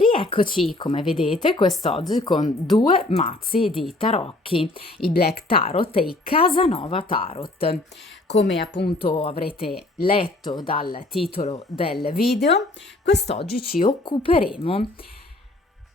Rieccoci, come vedete, quest'oggi con due mazzi di tarocchi, i Black Tarot e i Casanova Tarot. Come appunto avrete letto dal titolo del video, quest'oggi ci occuperemo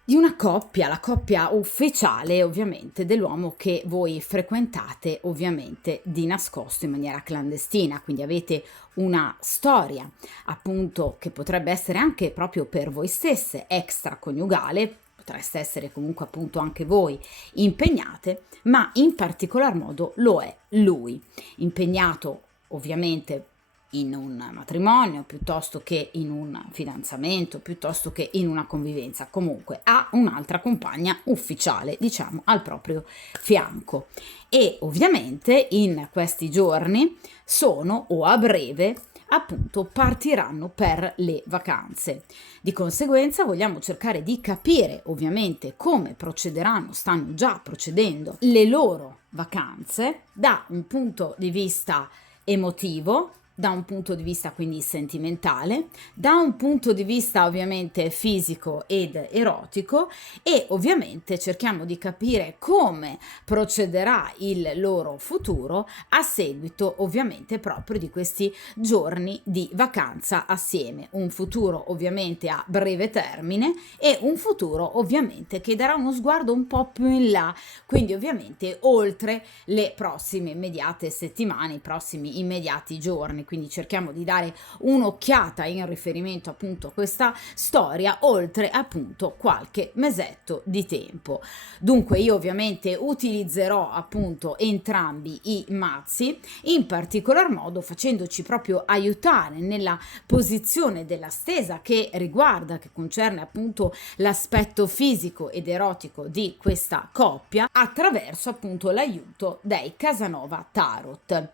di una coppia, la coppia ufficiale ovviamente dell'uomo che voi frequentate ovviamente di nascosto in maniera clandestina, quindi avete una storia appunto che potrebbe essere anche proprio per voi stesse extraconiugale, potreste essere comunque appunto anche voi impegnate, ma in particolar modo lo è lui, impegnato ovviamente in un matrimonio, piuttosto che in un fidanzamento, piuttosto che in una convivenza, comunque ha un'altra compagna ufficiale, diciamo, al proprio fianco. E ovviamente in questi giorni sono o a breve appunto partiranno per le vacanze. Di conseguenza vogliamo cercare di capire ovviamente come procederanno, stanno già procedendo le loro vacanze da un punto di vista emotivo, da un punto di vista quindi sentimentale, da un punto di vista ovviamente fisico ed erotico e ovviamente cerchiamo di capire come procederà il loro futuro a seguito ovviamente proprio di questi giorni di vacanza assieme, un futuro ovviamente a breve termine e un futuro ovviamente che darà uno sguardo un po' più in là, quindi ovviamente oltre le prossime immediate settimane, i prossimi immediati giorni, quindi cerchiamo di dare un'occhiata in riferimento appunto a questa storia oltre appunto qualche mesetto di tempo. Dunque io ovviamente utilizzerò appunto entrambi i mazzi, in particolar modo facendoci proprio aiutare nella posizione della stesa che riguarda, che concerne appunto l'aspetto fisico ed erotico di questa coppia attraverso appunto l'aiuto dei Casanova Tarot.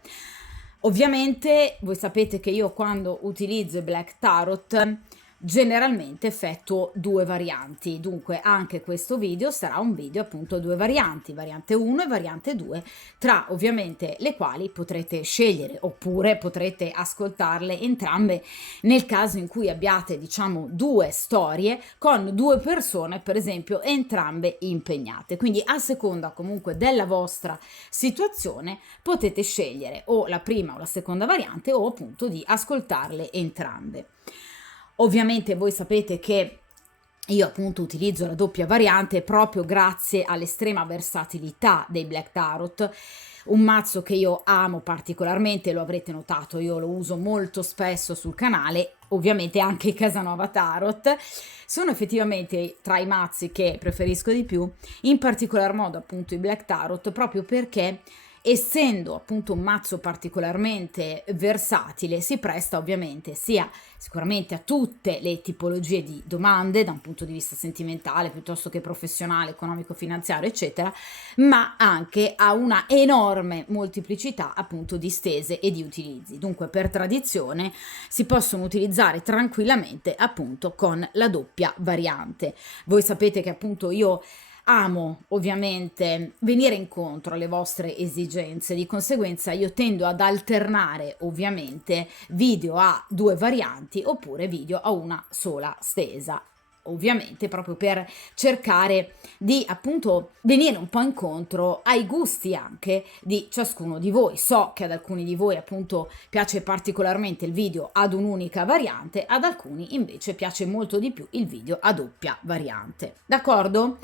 Ovviamente voi sapete che io quando utilizzo i Black Tarot generalmente effettuo due varianti, dunque anche questo video sarà un video appunto due varianti, variante 1 e variante 2, tra ovviamente le quali potrete scegliere oppure potrete ascoltarle entrambe nel caso in cui abbiate diciamo due storie con due persone per esempio entrambe impegnate, quindi a seconda comunque della vostra situazione potete scegliere o la prima o la seconda variante o appunto di ascoltarle entrambe. Ovviamente voi sapete che io appunto utilizzo la doppia variante proprio grazie all'estrema versatilità dei Black Tarot, un mazzo che io amo particolarmente, lo avrete notato, io lo uso molto spesso sul canale, ovviamente anche i Casanova Tarot, sono effettivamente tra i mazzi che preferisco di più, in particolar modo appunto i Black Tarot, proprio perché essendo appunto un mazzo particolarmente versatile si presta ovviamente sia sicuramente a tutte le tipologie di domande da un punto di vista sentimentale piuttosto che professionale, economico, finanziario eccetera, ma anche a una enorme moltiplicità appunto di stese e di utilizzi. Dunque per tradizione si possono utilizzare tranquillamente appunto con la doppia variante. Voi sapete che appunto io amo ovviamente venire incontro alle vostre esigenze, di conseguenza io tendo ad alternare ovviamente video a due varianti oppure video a una sola stesa. Ovviamente proprio per cercare di appunto venire un po' incontro ai gusti anche di ciascuno di voi. So che ad alcuni di voi appunto piace particolarmente il video ad un'unica variante, ad alcuni invece piace molto di più il video a doppia variante. D'accordo?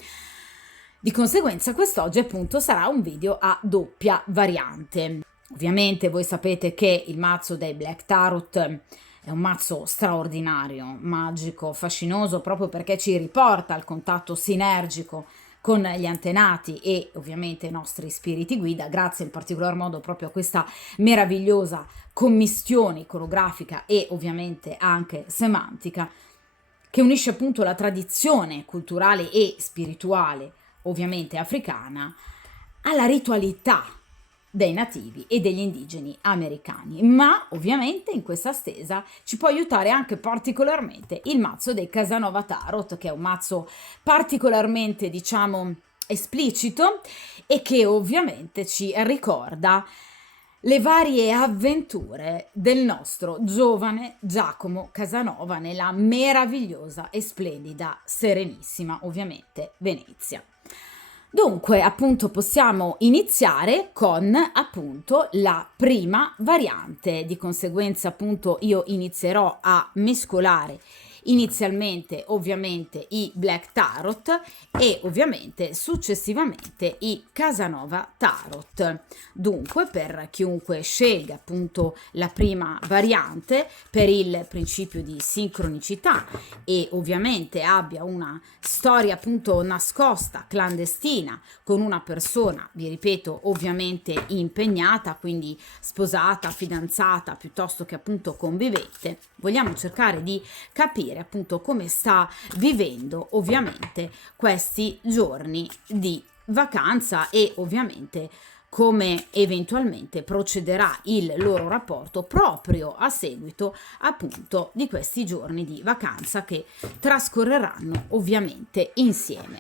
Di conseguenza quest'oggi appunto sarà un video a doppia variante. Ovviamente voi sapete che il mazzo dei Black Tarot è un mazzo straordinario, magico, fascinoso proprio perché ci riporta al contatto sinergico con gli antenati e ovviamente i nostri spiriti guida, grazie in particolar modo proprio a questa meravigliosa commistione iconografica e ovviamente anche semantica che unisce appunto la tradizione culturale e spirituale ovviamente africana, alla ritualità dei nativi e degli indigeni americani, ma ovviamente in questa stesa ci può aiutare anche particolarmente il mazzo dei Casanova Tarot, che è un mazzo particolarmente diciamo esplicito e che ovviamente ci ricorda le varie avventure del nostro giovane Giacomo Casanova nella meravigliosa e splendida, serenissima, ovviamente, Venezia. Dunque, appunto, possiamo iniziare con, appunto, la prima variante. Di conseguenza, appunto, io inizierò a mescolare inizialmente, ovviamente, i Black Tarot e, ovviamente, successivamente i Casanova Tarot. Dunque, per chiunque scelga, appunto, la prima variante, per il principio di sincronicità e, ovviamente, abbia una storia, appunto, nascosta, clandestina, con una persona, vi ripeto, ovviamente impegnata, quindi sposata, fidanzata, piuttosto che appunto convivente, vogliamo cercare di capire appunto come sta vivendo ovviamente questi giorni di vacanza e ovviamente come eventualmente procederà il loro rapporto proprio a seguito appunto di questi giorni di vacanza che trascorreranno ovviamente insieme.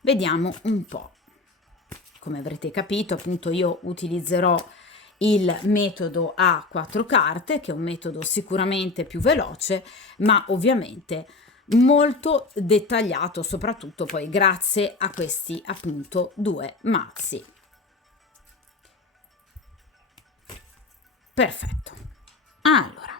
Vediamo un po'. Come avrete capito, appunto io utilizzerò il metodo a 4 carte, che è un metodo sicuramente più veloce, ma ovviamente molto dettagliato, soprattutto poi grazie a questi appunto 2 mazzi. Perfetto. Allora,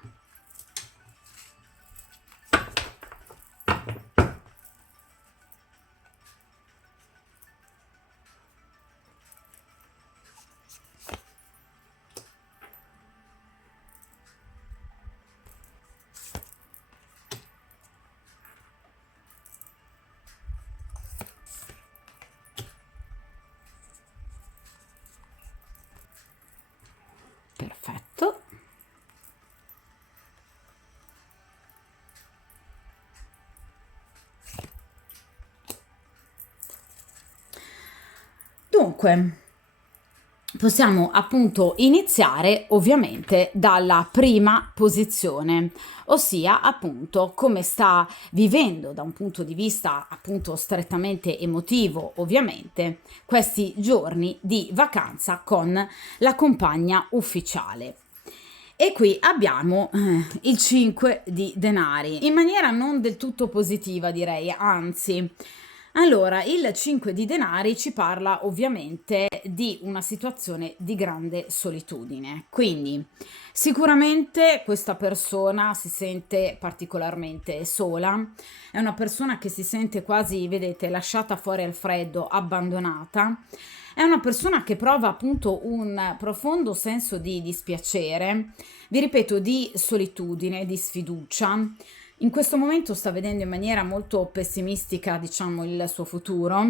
perfetto. Dunque, possiamo appunto iniziare ovviamente dalla prima posizione, ossia appunto come sta vivendo da un punto di vista appunto strettamente emotivo, ovviamente, questi giorni di vacanza con la compagna ufficiale. E qui abbiamo il 5 di denari, in maniera non del tutto positiva direi, anzi. Allora, il 5 di denari ci parla ovviamente di una situazione di grande solitudine, quindi sicuramente questa persona si sente particolarmente sola, è una persona che si sente quasi, vedete, lasciata fuori al freddo, abbandonata, è una persona che prova appunto un profondo senso di dispiacere, vi ripeto, di solitudine, di sfiducia. In questo momento sta vedendo in maniera molto pessimistica, diciamo, il suo futuro,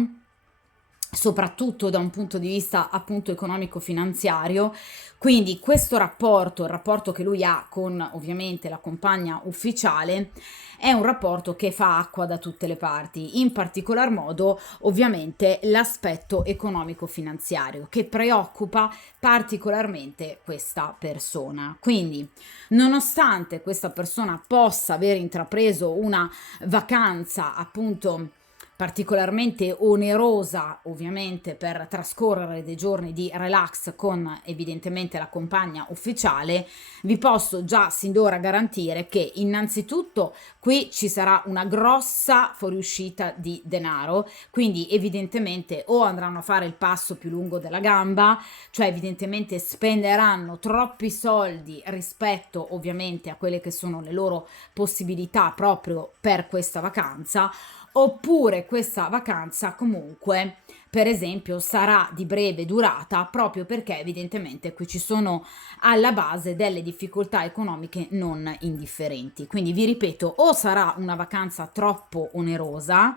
soprattutto da un punto di vista appunto economico-finanziario. Quindi questo rapporto, il rapporto che lui ha con ovviamente la compagna ufficiale, è un rapporto che fa acqua da tutte le parti, in particolar modo ovviamente l'aspetto economico-finanziario che preoccupa particolarmente questa persona. Quindi, nonostante questa persona possa aver intrapreso una vacanza appunto particolarmente onerosa ovviamente per trascorrere dei giorni di relax con evidentemente la compagna ufficiale, vi posso già sin d'ora garantire che innanzitutto qui ci sarà una grossa fuoriuscita di denaro, quindi evidentemente o andranno a fare il passo più lungo della gamba, cioè evidentemente spenderanno troppi soldi rispetto ovviamente a quelle che sono le loro possibilità proprio per questa vacanza, oppure questa vacanza comunque per esempio sarà di breve durata proprio perché evidentemente qui ci sono alla base delle difficoltà economiche non indifferenti. Quindi vi ripeto, o sarà una vacanza troppo onerosa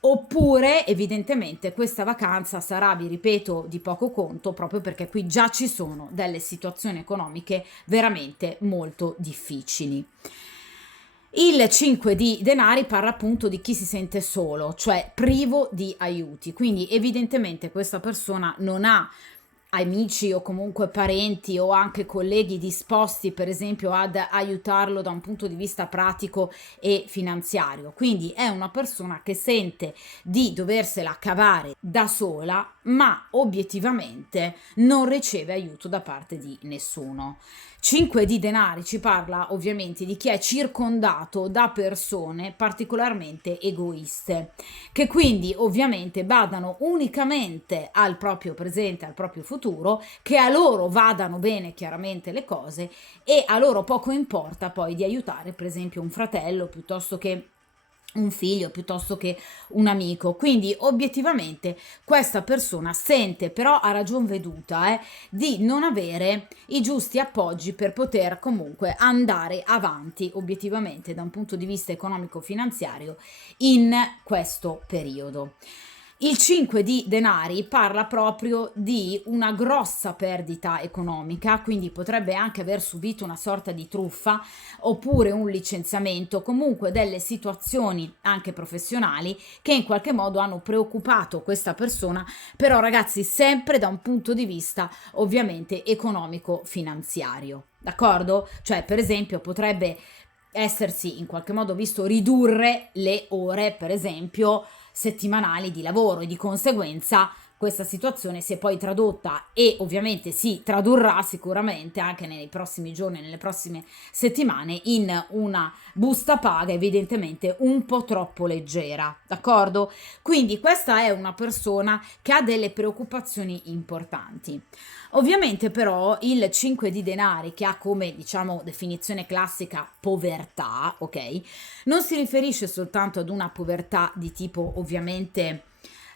oppure evidentemente questa vacanza sarà, vi ripeto, di poco conto proprio perché qui già ci sono delle situazioni economiche veramente molto difficili. Il 5 di denari parla appunto di chi si sente solo, cioè privo di aiuti, quindi evidentemente questa persona non ha amici o comunque parenti o anche colleghi disposti per esempio ad aiutarlo da un punto di vista pratico e finanziario. Quindi è una persona che sente di doversela cavare da sola, ma obiettivamente non riceve aiuto da parte di nessuno. 5 di denari ci parla ovviamente di chi è circondato da persone particolarmente egoiste, che quindi ovviamente badano unicamente al proprio presente, al proprio futuro, che a loro vadano bene chiaramente le cose e a loro poco importa poi di aiutare per esempio un fratello piuttosto che un figlio, piuttosto che un amico. Quindi obiettivamente questa persona sente, però a ragion veduta, di non avere i giusti appoggi per poter comunque andare avanti obiettivamente da un punto di vista economico-finanziario in questo periodo. Il 5 di denari parla proprio di una grossa perdita economica, quindi potrebbe anche aver subito una sorta di truffa oppure un licenziamento, comunque delle situazioni anche professionali che in qualche modo hanno preoccupato questa persona, però ragazzi sempre da un punto di vista ovviamente economico-finanziario, d'accordo? Cioè per esempio potrebbe essersi in qualche modo visto ridurre le ore, per esempio, settimanali di lavoro e di conseguenza questa situazione si è poi tradotta e ovviamente si tradurrà sicuramente anche nei prossimi giorni, nelle prossime settimane in una busta paga evidentemente un po' troppo leggera, d'accordo? Quindi questa è una persona che ha delle preoccupazioni importanti. Ovviamente però il 5 di denari che ha come diciamo definizione classica povertà, ok? Non si riferisce soltanto ad una povertà di tipo ovviamente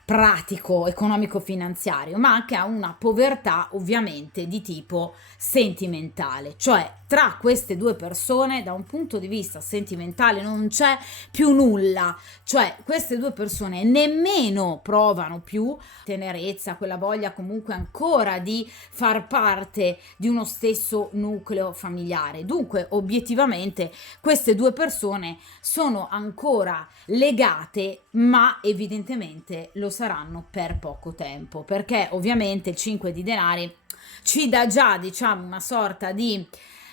pratico, economico-finanziario, ma anche a una povertà ovviamente di tipo sentimentale, cioè tra queste due persone da un punto di vista sentimentale non c'è più nulla, cioè queste due persone nemmeno provano più tenerezza, quella voglia comunque ancora di far parte di uno stesso nucleo familiare. Dunque, obiettivamente queste due persone sono ancora legate, ma evidentemente lo saranno per poco tempo, perché ovviamente il 5 di denari ci dà già, diciamo, una sorta di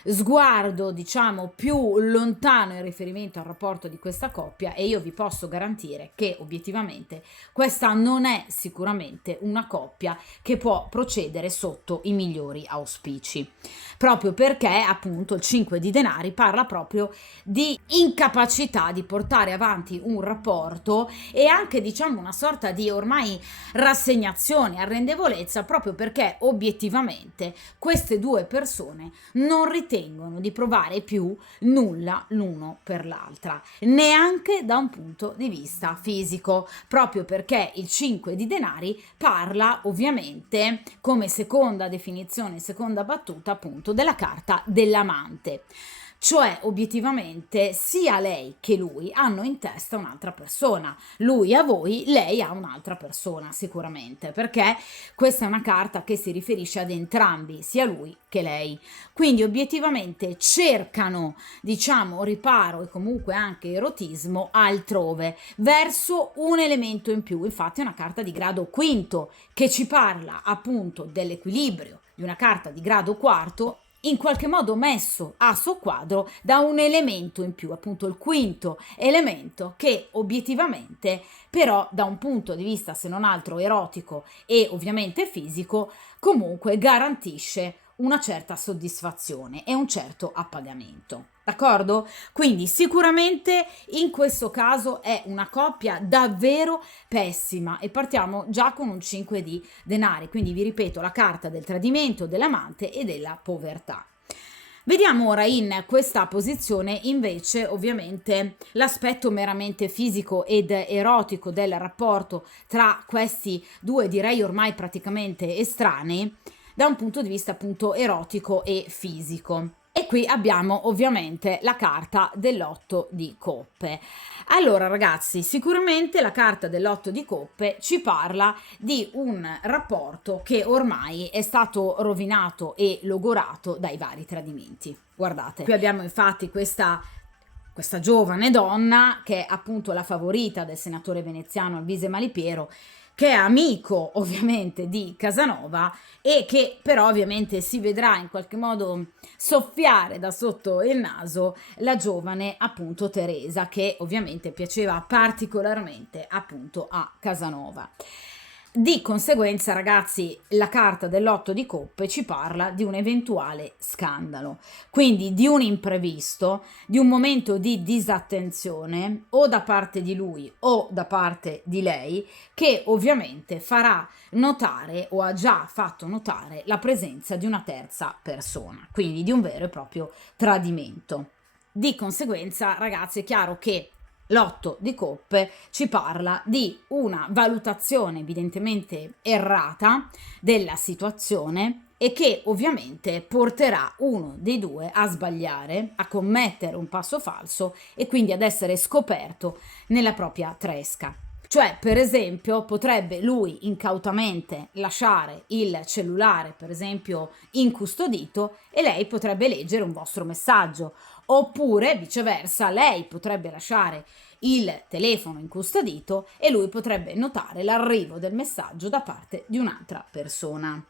sguardo, diciamo, più lontano in riferimento al rapporto di questa coppia e io vi posso garantire che obiettivamente questa non è sicuramente una coppia che può procedere sotto i migliori auspici, proprio perché appunto il 5 di denari parla proprio di incapacità di portare avanti un rapporto e anche diciamo una sorta di ormai rassegnazione, arrendevolezza, proprio perché obiettivamente queste due persone non ritengono di provare più nulla l'uno per l'altra, neanche da un punto di vista fisico, proprio perché il 5 di denari parla ovviamente come seconda definizione, seconda battuta appunto della carta dell'amante. Cioè, obiettivamente, sia lei che lui hanno in testa un'altra persona. Lui a voi, lei a un'altra persona, sicuramente, perché questa è una carta che si riferisce ad entrambi, sia lui che lei. Quindi, obiettivamente, cercano, diciamo, riparo e comunque anche erotismo altrove, verso un elemento in più. Infatti, è una carta di grado quinto che ci parla appunto dell'equilibrio di una carta di grado quarto in qualche modo messo a soqquadro da un elemento in più, appunto il quinto elemento che obiettivamente però da un punto di vista se non altro erotico e ovviamente fisico comunque garantisce una certa soddisfazione e un certo appagamento. D'accordo? Quindi sicuramente in questo caso è una coppia davvero pessima e partiamo già con un 5 di denari, quindi vi ripeto la carta del tradimento, dell'amante e della povertà. Vediamo ora in questa posizione invece ovviamente l'aspetto meramente fisico ed erotico del rapporto tra questi due direi ormai praticamente estranei da un punto di vista appunto erotico e fisico. E qui abbiamo ovviamente la carta dell'otto di coppe. Allora ragazzi, sicuramente la carta dell'otto di coppe ci parla di un rapporto che ormai è stato rovinato e logorato dai vari tradimenti. Guardate, qui abbiamo infatti questa giovane donna che è appunto la favorita del senatore veneziano Alvise Malipiero, che è amico ovviamente di Casanova e che però ovviamente si vedrà in qualche modo soffiare da sotto il naso la giovane appunto Teresa, che ovviamente piaceva particolarmente appunto a Casanova. Di conseguenza, ragazzi, la carta dell'otto di coppe ci parla di un eventuale scandalo, quindi di un imprevisto, di un momento di disattenzione o da parte di lui o da parte di lei, che ovviamente farà notare o ha già fatto notare la presenza di una terza persona, quindi di un vero e proprio tradimento. Di conseguenza, ragazzi, è chiaro che l'otto di coppe ci parla di una valutazione evidentemente errata della situazione e che ovviamente porterà uno dei due a sbagliare, a commettere un passo falso e quindi ad essere scoperto nella propria tresca. Cioè, per esempio, potrebbe lui incautamente lasciare il cellulare, per esempio, incustodito e lei potrebbe leggere un vostro messaggio. Oppure, viceversa, lei potrebbe lasciare il telefono incustodito e lui potrebbe notare l'arrivo del messaggio da parte di un'altra persona.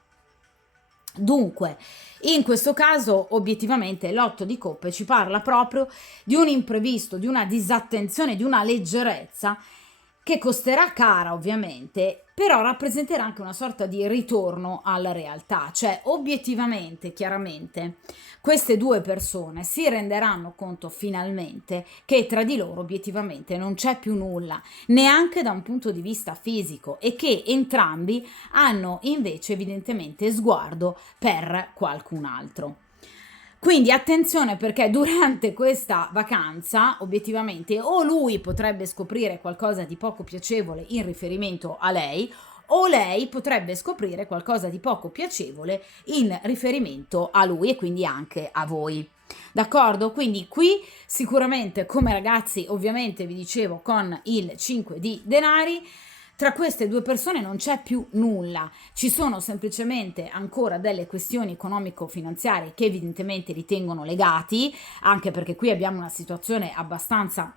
Dunque, in questo caso, obiettivamente, l'otto di coppe ci parla proprio di un imprevisto, di una disattenzione, di una leggerezza che costerà cara ovviamente, però rappresenterà anche una sorta di ritorno alla realtà, cioè obiettivamente, chiaramente, queste due persone si renderanno conto finalmente che tra di loro obiettivamente non c'è più nulla, neanche da un punto di vista fisico, e che entrambi hanno invece evidentemente sguardo per qualcun altro. Quindi attenzione, perché durante questa vacanza obiettivamente o lui potrebbe scoprire qualcosa di poco piacevole in riferimento a lei o lei potrebbe scoprire qualcosa di poco piacevole in riferimento a lui e quindi anche a voi. D'accordo? Quindi qui sicuramente, come ragazzi ovviamente vi dicevo con il 5 di denari, tra queste due persone non c'è più nulla, ci sono semplicemente ancora delle questioni economico-finanziarie che evidentemente li tengono legati, anche perché qui abbiamo una situazione abbastanza,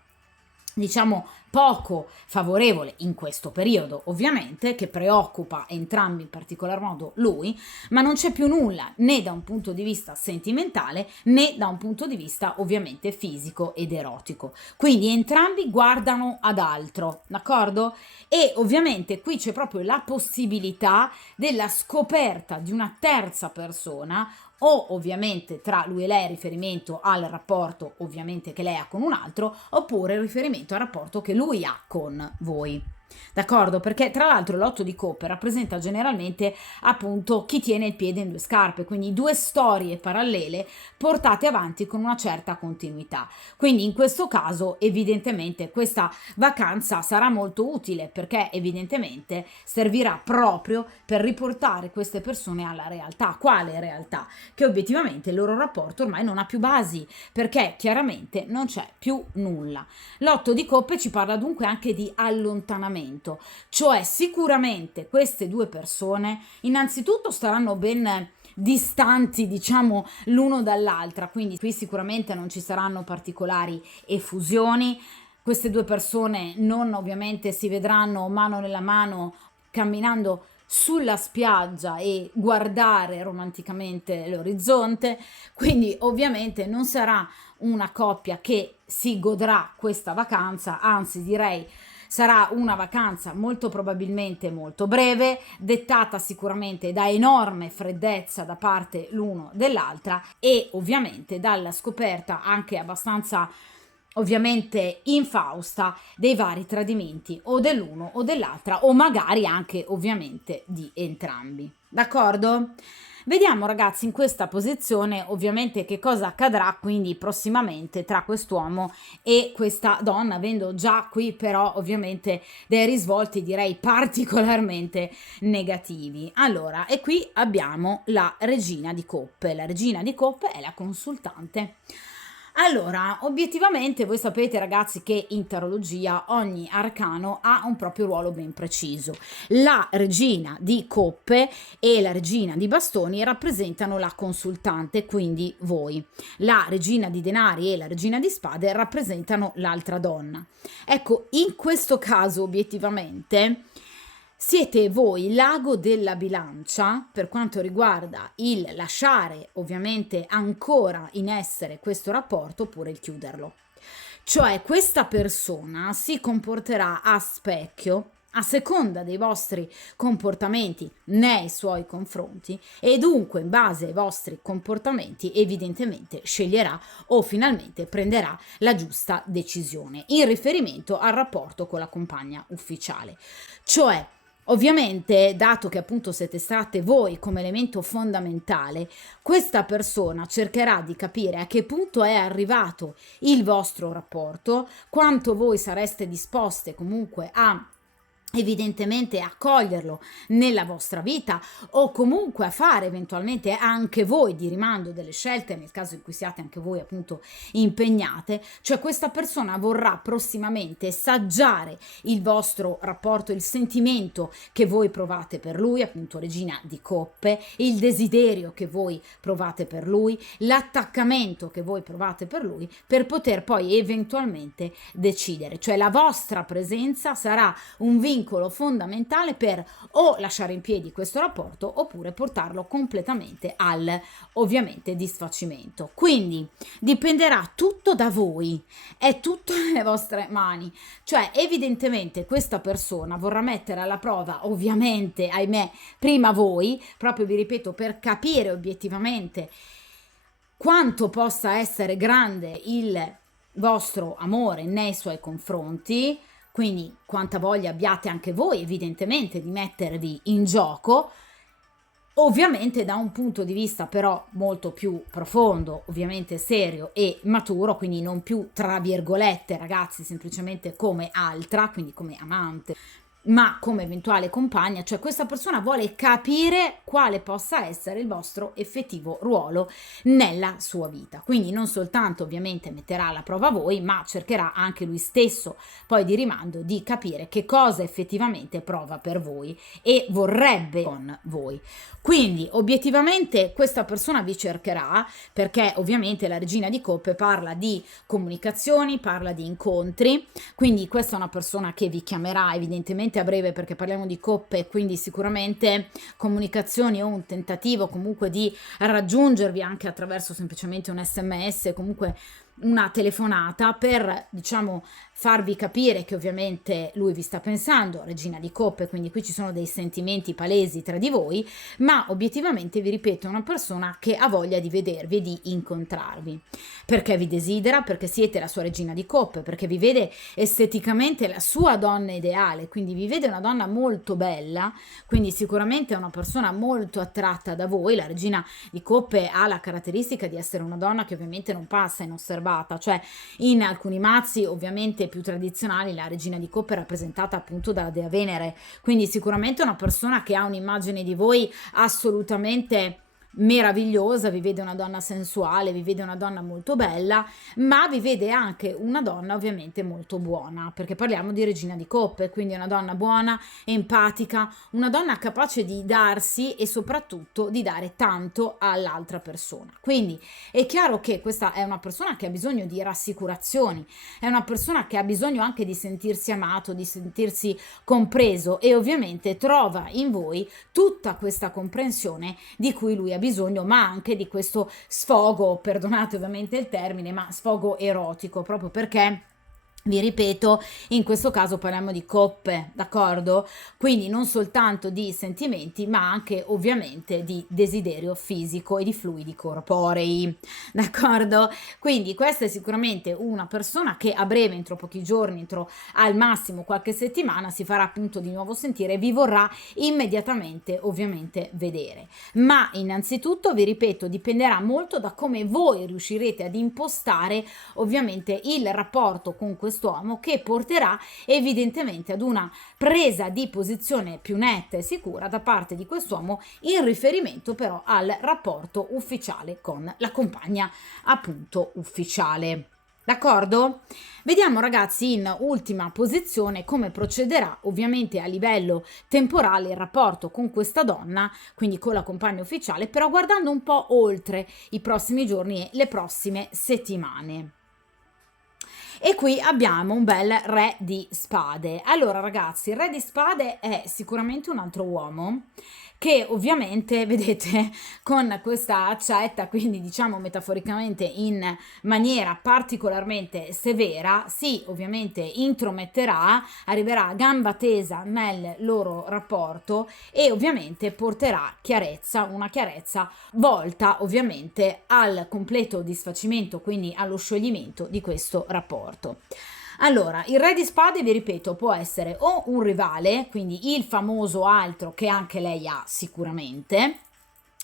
diciamo, poco favorevole in questo periodo, ovviamente, che preoccupa entrambi, in particolar modo lui, ma non c'è più nulla né da un punto di vista sentimentale né da un punto di vista ovviamente fisico ed erotico. Quindi entrambi guardano ad altro, d'accordo? E ovviamente qui c'è proprio la possibilità della scoperta di una terza persona, o ovviamente tra lui e lei riferimento al rapporto ovviamente che lei ha con un altro, oppure riferimento al rapporto che lui ha con voi. D'accordo? Perché tra l'altro l'otto di coppe rappresenta generalmente appunto chi tiene il piede in due scarpe, quindi due storie parallele portate avanti con una certa continuità. Quindi in questo caso evidentemente questa vacanza sarà molto utile, perché evidentemente servirà proprio per riportare queste persone alla realtà. Quale realtà? Che obiettivamente il loro rapporto ormai non ha più basi, perché chiaramente non c'è più nulla. L'otto di coppe ci parla dunque anche di allontanamento, cioè sicuramente queste due persone innanzitutto staranno ben distanti, diciamo, l'uno dall'altra, quindi qui sicuramente non ci saranno particolari effusioni. Queste due persone non ovviamente si vedranno mano nella mano camminando sulla spiaggia e guardare romanticamente l'orizzonte, quindi ovviamente non sarà una coppia che si godrà questa vacanza, anzi direi sarà una vacanza molto probabilmente molto breve, dettata sicuramente da enorme freddezza da parte l'uno dell'altra e ovviamente dalla scoperta anche abbastanza ovviamente infausta dei vari tradimenti o dell'uno o dell'altra, o magari anche ovviamente di entrambi. D'accordo? Vediamo ragazzi in questa posizione ovviamente che cosa accadrà quindi prossimamente tra quest'uomo e questa donna, avendo già qui però ovviamente dei risvolti direi particolarmente negativi. Allora, e qui abbiamo la regina di coppe. La regina di coppe è la consultante. Allora, obiettivamente voi sapete ragazzi che in tarologia ogni arcano ha un proprio ruolo ben preciso. La regina di coppe e la regina di bastoni rappresentano la consultante, quindi voi. La regina di denari e la regina di spade rappresentano l'altra donna. Ecco, in questo caso obiettivamente Siete voi l'ago della bilancia per quanto riguarda il lasciare ovviamente ancora in essere questo rapporto oppure il chiuderlo. Cioè questa persona si comporterà a specchio a seconda dei vostri comportamenti nei suoi confronti e dunque in base ai vostri comportamenti evidentemente sceglierà o finalmente prenderà la giusta decisione in riferimento al rapporto con la compagna ufficiale. Cioè ovviamente, dato che appunto siete state voi come elemento fondamentale, questa persona cercherà di capire a che punto è arrivato il vostro rapporto, quanto voi sareste disposte comunque a evidentemente accoglierlo nella vostra vita o comunque a fare eventualmente anche voi di rimando delle scelte nel caso in cui siate anche voi appunto impegnate, cioè questa persona vorrà prossimamente saggiare il vostro rapporto, il sentimento che voi provate per lui, appunto regina di coppe, il desiderio che voi provate per lui, l'attaccamento che voi provate per lui, per poter poi eventualmente decidere, cioè la vostra presenza sarà un vincolo fondamentale per o lasciare in piedi questo rapporto oppure portarlo completamente al ovviamente disfacimento. Quindi dipenderà tutto da voi, è tutto nelle vostre mani, cioè evidentemente questa persona vorrà mettere alla prova ovviamente, ahimè, prima voi, proprio vi ripeto, per capire obiettivamente quanto possa essere grande il vostro amore nei suoi confronti, quindi quanta voglia abbiate anche voi evidentemente di mettervi in gioco, ovviamente da un punto di vista però molto più profondo, ovviamente serio e maturo, quindi non più tra virgolette ragazzi semplicemente come altra, quindi come amante, ma come eventuale compagna, cioè questa persona vuole capire quale possa essere il vostro effettivo ruolo nella sua vita. Quindi non soltanto ovviamente metterà alla prova voi, ma cercherà anche lui stesso poi di rimando di capire che cosa effettivamente prova per voi e vorrebbe con voi. Quindi obiettivamente questa persona vi cercherà perché ovviamente la regina di coppe parla di comunicazioni, parla di incontri, quindi questa è una persona che vi chiamerà evidentemente a breve perché parliamo di coppe, quindi sicuramente comunicazioni o un tentativo comunque di raggiungervi anche attraverso semplicemente un SMS, comunque una telefonata per, diciamo, farvi capire che ovviamente lui vi sta pensando, regina di coppe, quindi qui ci sono dei sentimenti palesi tra di voi, ma obiettivamente vi ripeto è una persona che ha voglia di vedervi e di incontrarvi, perché vi desidera, perché siete la sua regina di coppe, perché vi vede esteticamente la sua donna ideale, quindi vi vede una donna molto bella, quindi sicuramente è una persona molto attratta da voi. La regina di coppe ha la caratteristica di essere una donna che ovviamente non passa inosservata, cioè in alcuni mazzi ovviamente più tradizionali la regina di coppe è rappresentata appunto dalla dea Venere, quindi sicuramente è una persona che ha un'immagine di voi assolutamente meravigliosa, vi vede una donna sensuale, vi vede una donna molto bella, ma vi vede anche una donna ovviamente molto buona, perché parliamo di regina di coppe, quindi una donna buona, empatica, una donna capace di darsi e soprattutto di dare tanto all'altra persona. Quindi è chiaro che questa è una persona che ha bisogno di rassicurazioni, è una persona che ha bisogno anche di sentirsi amato, di sentirsi compreso e ovviamente trova in voi tutta questa comprensione di cui lui ha bisogno, ma anche di questo sfogo, perdonate ovviamente il termine, ma sfogo erotico, proprio perché vi ripeto, in questo caso parliamo di coppe, d'accordo? Quindi non soltanto di sentimenti, ma anche ovviamente di desiderio fisico e di fluidi corporei, d'accordo? Quindi questa è sicuramente una persona che a breve, entro pochi giorni, entro al massimo qualche settimana, si farà appunto di nuovo sentire e vi vorrà immediatamente ovviamente vedere. Ma innanzitutto, vi ripeto, dipenderà molto da come voi riuscirete ad impostare ovviamente il rapporto con quest'uomo, che porterà evidentemente ad una presa di posizione più netta e sicura da parte di quest'uomo in riferimento però al rapporto ufficiale con la compagna appunto ufficiale. D'accordo? Vediamo ragazzi in ultima posizione come procederà ovviamente a livello temporale il rapporto con questa donna, quindi con la compagna ufficiale, però guardando un po' oltre i prossimi giorni e le prossime settimane. E qui abbiamo un bel re di spade. Allora ragazzi, il re di spade è sicuramente un altro uomo che ovviamente, vedete, con questa accetta, quindi diciamo metaforicamente in maniera particolarmente severa, si ovviamente intrometterà, arriverà a gamba tesa nel loro rapporto e ovviamente porterà chiarezza, una chiarezza volta ovviamente al completo disfacimento, quindi allo scioglimento di questo rapporto. Allora, il re di spade, vi ripeto, può essere o un rivale, quindi il famoso altro che anche lei ha sicuramente,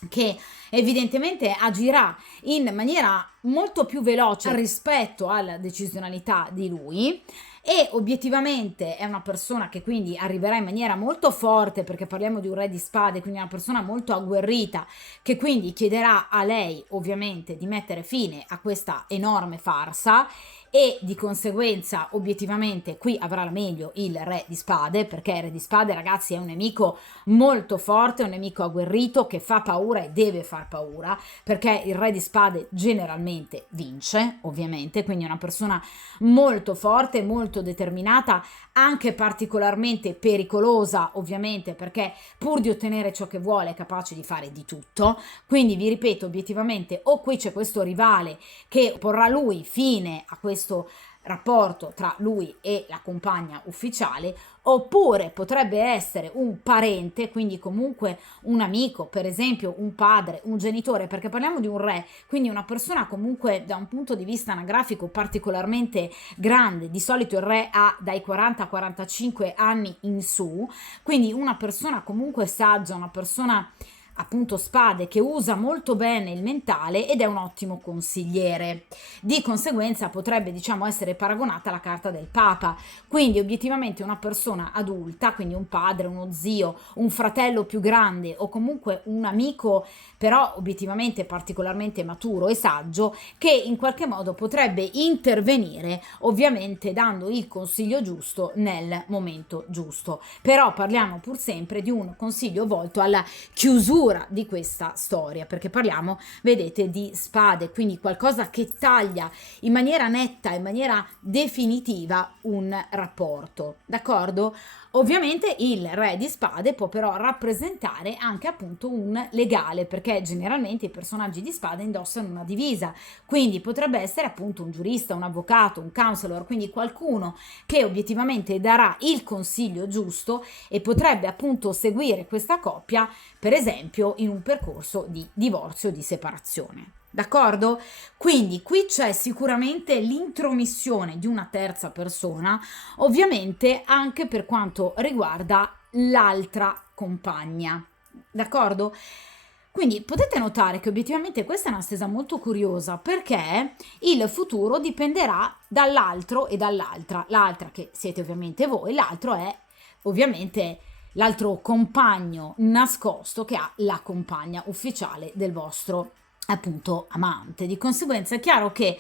che evidentemente agirà in maniera molto più veloce rispetto alla decisionalità di lui e obiettivamente è una persona che quindi arriverà in maniera molto forte, perché parliamo di un re di spade, quindi una persona molto agguerrita che quindi chiederà a lei ovviamente di mettere fine a questa enorme farsa e di conseguenza obiettivamente qui avrà la meglio il re di spade, perché il re di spade ragazzi è un nemico molto forte, un nemico agguerrito che fa paura e deve far paura, perché il re di spade generalmente vince ovviamente, quindi è una persona molto forte, molto determinata, anche particolarmente pericolosa ovviamente, perché pur di ottenere ciò che vuole è capace di fare di tutto. Quindi vi ripeto, obiettivamente o qui c'è questo rivale che porrà lui fine a questo rapporto tra lui e la compagna ufficiale, oppure potrebbe essere un parente, quindi comunque un amico, per esempio un padre, un genitore, perché parliamo di un re, quindi una persona comunque da un punto di vista anagrafico particolarmente grande. Di solito il re ha dai 40 a 45 anni in su, quindi una persona comunque saggia, una persona appunto spade che usa molto bene il mentale ed è un ottimo consigliere. Di conseguenza potrebbe diciamo essere paragonata alla carta del Papa, quindi obiettivamente una persona adulta, quindi un padre, uno zio, un fratello più grande o comunque un amico però obiettivamente particolarmente maturo e saggio, che in qualche modo potrebbe intervenire ovviamente dando il consiglio giusto nel momento giusto. Però parliamo pur sempre di un consiglio volto alla chiusura di questa storia, perché parliamo, vedete, di spade, quindi qualcosa che taglia in maniera netta, in maniera definitiva un rapporto, d'accordo? Ovviamente il re di spade può però rappresentare anche appunto un legale, perché generalmente i personaggi di spade indossano una divisa, quindi potrebbe essere appunto un giurista, un avvocato, un counselor, quindi qualcuno che obiettivamente darà il consiglio giusto e potrebbe appunto seguire questa coppia, per esempio in un percorso di divorzio o di separazione. D'accordo? Quindi qui c'è sicuramente l'intromissione di una terza persona, ovviamente anche per quanto riguarda l'altra compagna. D'accordo? Quindi potete notare che obiettivamente questa è una stesa molto curiosa, perché il futuro dipenderà dall'altro e dall'altra. L'altra che siete ovviamente voi, l'altro è ovviamente l'altro compagno nascosto che ha la compagna ufficiale del vostro appunto amante. Di conseguenza è chiaro che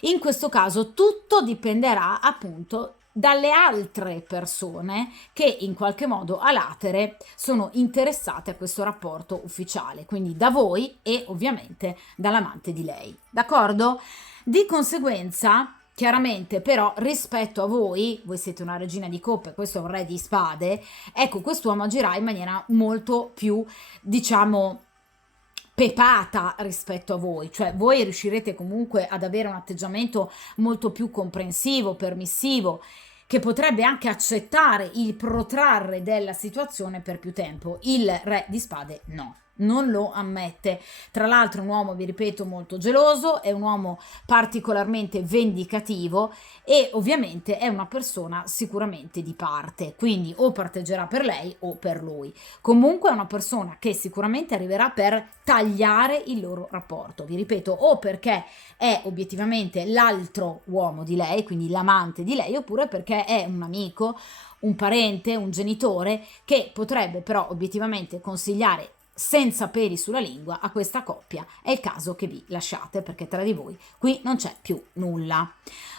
in questo caso tutto dipenderà appunto dalle altre persone che in qualche modo a latere sono interessate a questo rapporto ufficiale, quindi da voi e ovviamente dall'amante di lei, d'accordo? Di conseguenza chiaramente però rispetto a voi siete una regina di coppe, questo è un re di spade, ecco quest'uomo agirà in maniera molto più diciamo pepata rispetto a voi, cioè voi riuscirete comunque ad avere un atteggiamento molto più comprensivo, permissivo, che potrebbe anche accettare il protrarre della situazione per più tempo. Il re di spade no, non lo ammette. Tra l'altro un uomo, vi ripeto, molto geloso, è un uomo particolarmente vendicativo e ovviamente è una persona sicuramente di parte, quindi o parteggerà per lei o per lui. Comunque è una persona che sicuramente arriverà per tagliare il loro rapporto, vi ripeto, o perché è obiettivamente l'altro uomo di lei, quindi l'amante di lei, oppure perché è un amico, un parente, un genitore che potrebbe però obiettivamente consigliare senza peli sulla lingua a questa coppia è il caso che vi lasciate, perché tra di voi qui non c'è più nulla.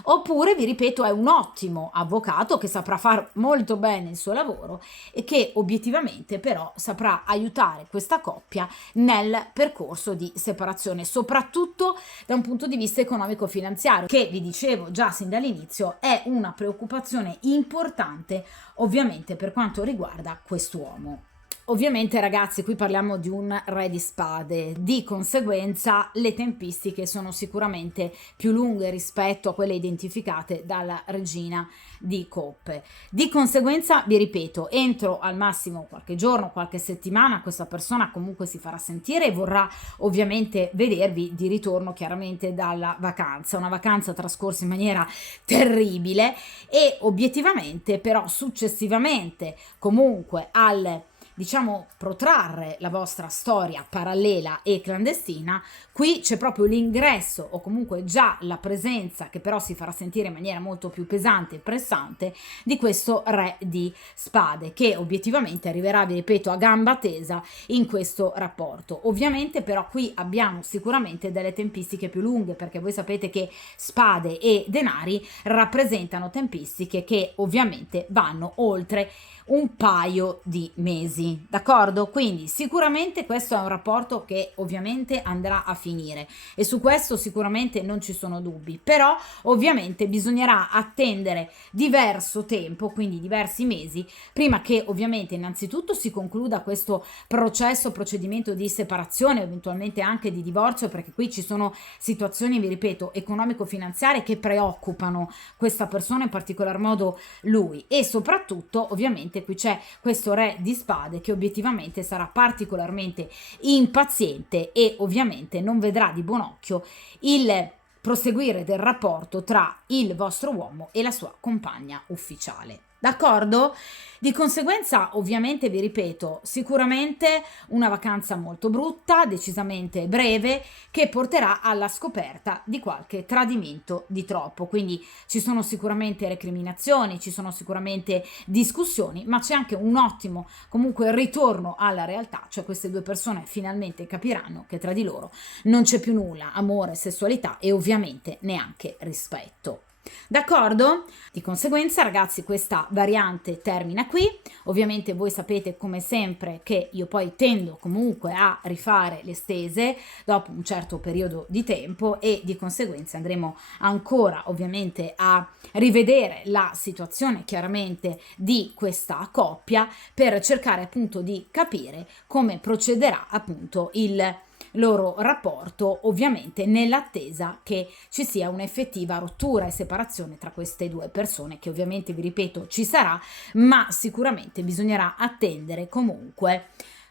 Oppure, vi ripeto, è un ottimo avvocato che saprà fare molto bene il suo lavoro e che obiettivamente però saprà aiutare questa coppia nel percorso di separazione, soprattutto da un punto di vista economico-finanziario, che vi dicevo già sin dall'inizio è una preoccupazione importante ovviamente per quanto riguarda quest'uomo. Ovviamente, ragazzi, qui parliamo di un re di spade, di conseguenza le tempistiche sono sicuramente più lunghe rispetto a quelle identificate dalla regina di coppe. Di conseguenza, vi ripeto, entro al massimo qualche giorno, qualche settimana, questa persona comunque si farà sentire e vorrà ovviamente vedervi di ritorno chiaramente dalla vacanza, una vacanza trascorsa in maniera terribile, e obiettivamente però successivamente comunque al, diciamo, protrarre la vostra storia parallela e clandestina, qui c'è proprio l'ingresso o comunque già la presenza, che però si farà sentire in maniera molto più pesante e pressante, di questo re di spade, che obiettivamente arriverà, vi ripeto, a gamba tesa in questo rapporto. Ovviamente però qui abbiamo sicuramente delle tempistiche più lunghe, perché voi sapete che spade e denari rappresentano tempistiche che ovviamente vanno oltre un paio di mesi, d'accordo? Quindi sicuramente questo è un rapporto che ovviamente andrà a finire e su questo sicuramente non ci sono dubbi, però ovviamente bisognerà attendere diverso tempo, quindi diversi mesi, prima che ovviamente innanzitutto si concluda questo procedimento di separazione, eventualmente anche di divorzio, perché qui ci sono situazioni, vi ripeto, economico-finanziarie che preoccupano questa persona, in particolar modo lui, e soprattutto ovviamente qui c'è questo re di spade che obiettivamente sarà particolarmente impaziente e ovviamente non vedrà di buon occhio il proseguire del rapporto tra il vostro uomo e la sua compagna ufficiale. D'accordo? Di conseguenza, ovviamente, vi ripeto, sicuramente una vacanza molto brutta, decisamente breve, che porterà alla scoperta di qualche tradimento di troppo. Quindi ci sono sicuramente recriminazioni, ci sono sicuramente discussioni, ma c'è anche un ottimo, comunque, ritorno alla realtà, cioè queste due persone finalmente capiranno che tra di loro non c'è più nulla, amore, sessualità e ovviamente neanche rispetto. D'accordo? Di conseguenza, ragazzi, questa variante termina qui. Ovviamente voi sapete come sempre che io poi tendo comunque a rifare le stese dopo un certo periodo di tempo e di conseguenza andremo ancora ovviamente a rivedere la situazione chiaramente di questa coppia per cercare appunto di capire come procederà appunto il loro rapporto, ovviamente nell'attesa che ci sia un'effettiva rottura e separazione tra queste due persone, che ovviamente, vi ripeto, ci sarà, ma sicuramente bisognerà attendere comunque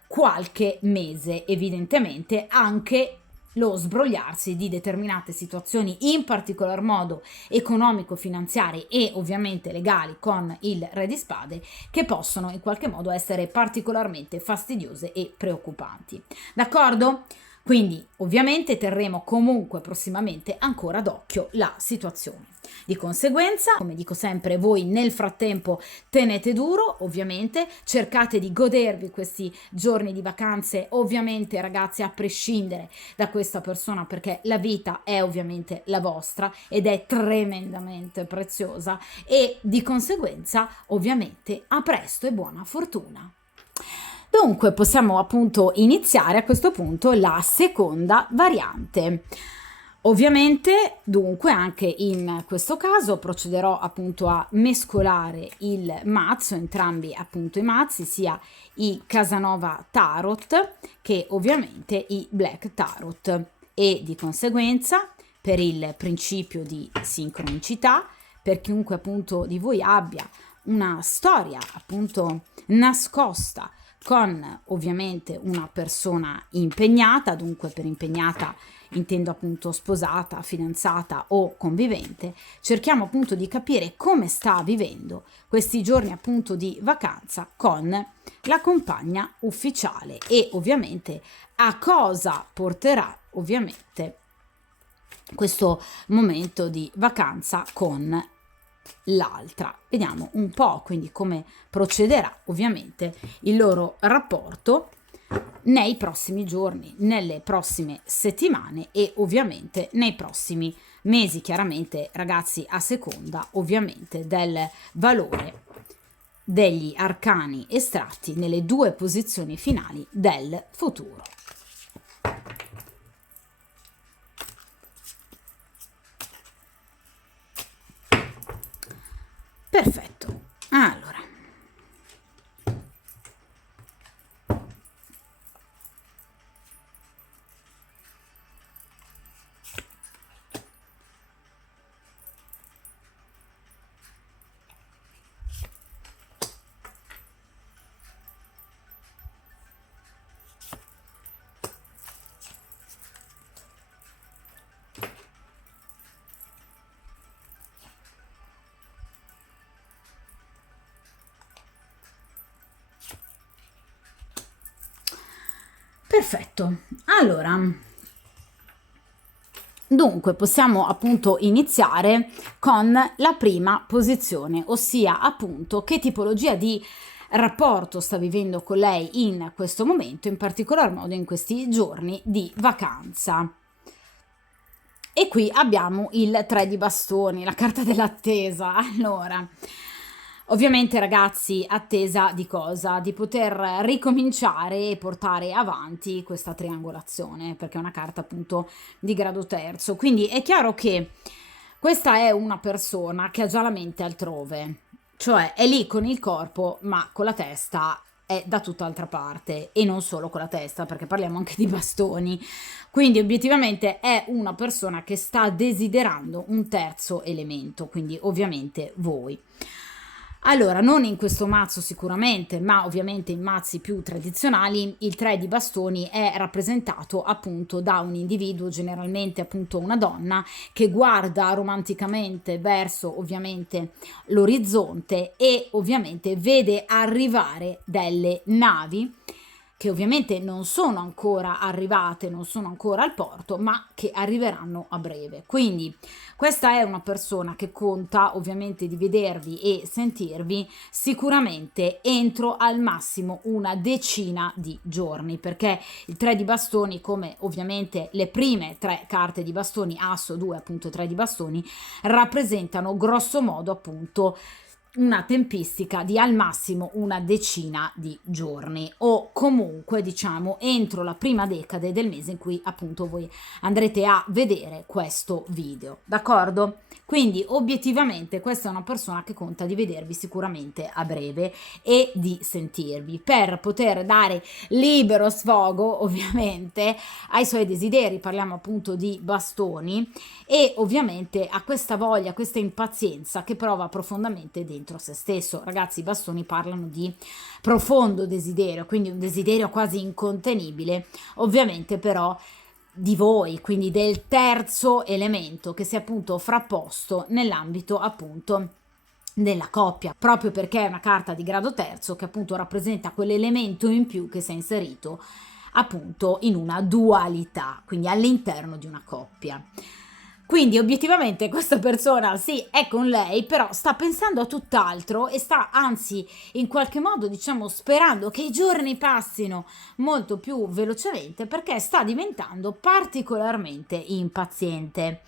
qualche mese, evidentemente anche lo sbrogliarsi di determinate situazioni, in particolar modo economico-finanziarie e ovviamente legali con il re di spade, che possono in qualche modo essere particolarmente fastidiose e preoccupanti. D'accordo? Quindi ovviamente terremo comunque prossimamente ancora d'occhio la situazione. Di conseguenza, come dico sempre, voi nel frattempo tenete duro, ovviamente, cercate di godervi questi giorni di vacanze, ovviamente ragazzi, a prescindere da questa persona, perché la vita è ovviamente la vostra ed è tremendamente preziosa, e di conseguenza ovviamente a presto e buona fortuna. Dunque possiamo appunto iniziare a questo punto la seconda variante. Ovviamente, dunque, anche in questo caso procederò appunto a mescolare il mazzo, entrambi appunto i mazzi, sia i Casanova Tarot che ovviamente i Black Tarot, e di conseguenza, per il principio di sincronicità, per chiunque appunto di voi abbia una storia appunto nascosta con ovviamente una persona impegnata, dunque per impegnata intendo appunto sposata, fidanzata o convivente, cerchiamo appunto di capire come sta vivendo questi giorni appunto di vacanza con la compagna ufficiale e ovviamente a cosa porterà ovviamente questo momento di vacanza con l'altra. Vediamo un po' quindi come procederà ovviamente il loro rapporto nei prossimi giorni, nelle prossime settimane e ovviamente nei prossimi mesi, chiaramente ragazzi a seconda ovviamente del valore degli arcani estratti nelle due posizioni finali del futuro. Perfetto, allora perfetto, allora dunque possiamo appunto iniziare con la prima posizione, ossia appunto che tipologia di rapporto sta vivendo con lei in questo momento, in particolar modo in questi giorni di vacanza. E qui abbiamo il 3 di bastoni, la carta dell'attesa. Allora, ovviamente ragazzi, attesa di cosa? Di poter ricominciare e portare avanti questa triangolazione, perché è una carta appunto di grado terzo. Quindi è chiaro che questa è una persona che ha già la mente altrove, cioè è lì con il corpo, ma con la testa è da tutt'altra parte e non solo con la testa, perché parliamo anche di bastoni. Quindi obiettivamente è una persona che sta desiderando un terzo elemento, quindi ovviamente voi. Allora, non in questo mazzo sicuramente, ma ovviamente in mazzi più tradizionali, il 3 di bastoni è rappresentato appunto da un individuo, generalmente appunto una donna, che guarda romanticamente verso ovviamente l'orizzonte e ovviamente vede arrivare delle navi che ovviamente non sono ancora arrivate, non sono ancora al porto, ma che arriveranno a breve. Quindi questa è una persona che conta ovviamente di vedervi e sentirvi sicuramente entro al massimo una decina di giorni, perché il 3 di bastoni, come ovviamente le prime 3 carte di bastoni, asso 2 appunto 3 di bastoni, rappresentano grosso modo appunto una tempistica di al massimo una decina di giorni o comunque diciamo entro la prima decade del mese in cui appunto voi andrete a vedere questo video, d'accordo? Quindi obiettivamente questa è una persona che conta di vedervi sicuramente a breve e di sentirvi per poter dare libero sfogo ovviamente ai suoi desideri, parliamo appunto di bastoni, e ovviamente a questa voglia, questa impazienza che prova profondamente dentro se stesso. Ragazzi, i bastoni parlano di profondo desiderio, quindi un desiderio quasi incontenibile, ovviamente però di voi, quindi del terzo elemento che si è appunto frapposto nell'ambito appunto della coppia, proprio perché è una carta di grado terzo che appunto rappresenta quell'elemento in più che si è inserito appunto in una dualità, quindi all'interno di una coppia. Quindi obiettivamente questa persona sì è con lei, però sta pensando a tutt'altro e sta anzi in qualche modo diciamo sperando che i giorni passino molto più velocemente perché sta diventando particolarmente impaziente,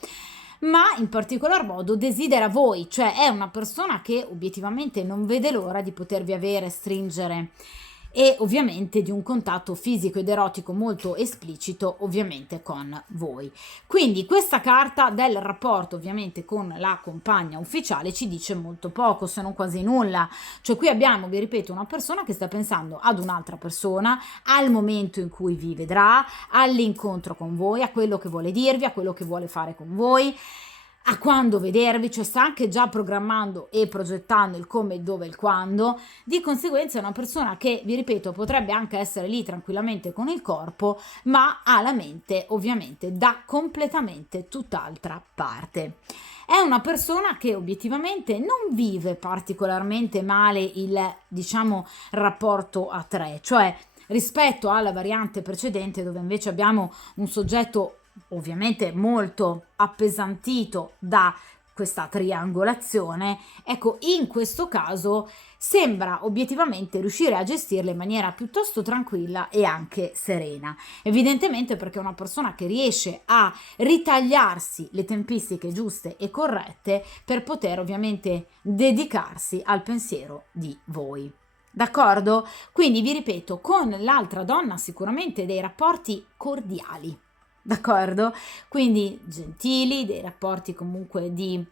ma in particolar modo desidera voi, cioè è una persona che obiettivamente non vede l'ora di potervi avere, stringere e ovviamente di un contatto fisico ed erotico molto esplicito ovviamente con voi. Quindi questa carta del rapporto ovviamente con la compagna ufficiale ci dice molto poco, se non quasi nulla, cioè qui abbiamo, vi ripeto, una persona che sta pensando ad un'altra persona, al momento in cui vi vedrà, all'incontro con voi, a quello che vuole dirvi, a quello che vuole fare con voi, a quando vedervi, cioè sta anche già programmando e progettando il come, il dove, il quando. Di conseguenza è una persona che, vi ripeto, potrebbe anche essere lì tranquillamente con il corpo, ma ha la mente ovviamente da completamente tutt'altra parte. È una persona che obiettivamente non vive particolarmente male il, diciamo, rapporto a tre, cioè rispetto alla variante precedente dove invece abbiamo un soggetto ovviamente molto appesantito da questa triangolazione, ecco, in questo caso sembra obiettivamente riuscire a gestirla in maniera piuttosto tranquilla e anche serena. Evidentemente perché è una persona che riesce a ritagliarsi le tempistiche giuste e corrette per poter ovviamente dedicarsi al pensiero di voi. D'accordo? Quindi vi ripeto, con l'altra donna sicuramente dei rapporti cordiali, d'accordo? Quindi gentili, dei rapporti comunque di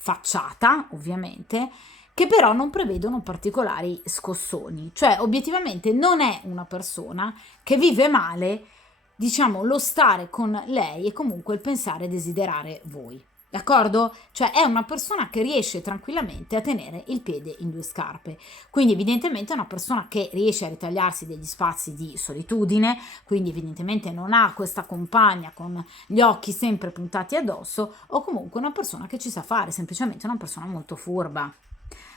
facciata, ovviamente, che però non prevedono particolari scossoni, cioè obiettivamente non è una persona che vive male, diciamo, lo stare con lei e comunque il pensare e desiderare voi. D'accordo? Cioè è una persona che riesce tranquillamente a tenere il piede in due scarpe. Quindi evidentemente è una persona che riesce a ritagliarsi degli spazi di solitudine, quindi evidentemente non ha questa compagna con gli occhi sempre puntati addosso, o comunque una persona che ci sa fare, semplicemente una persona molto furba.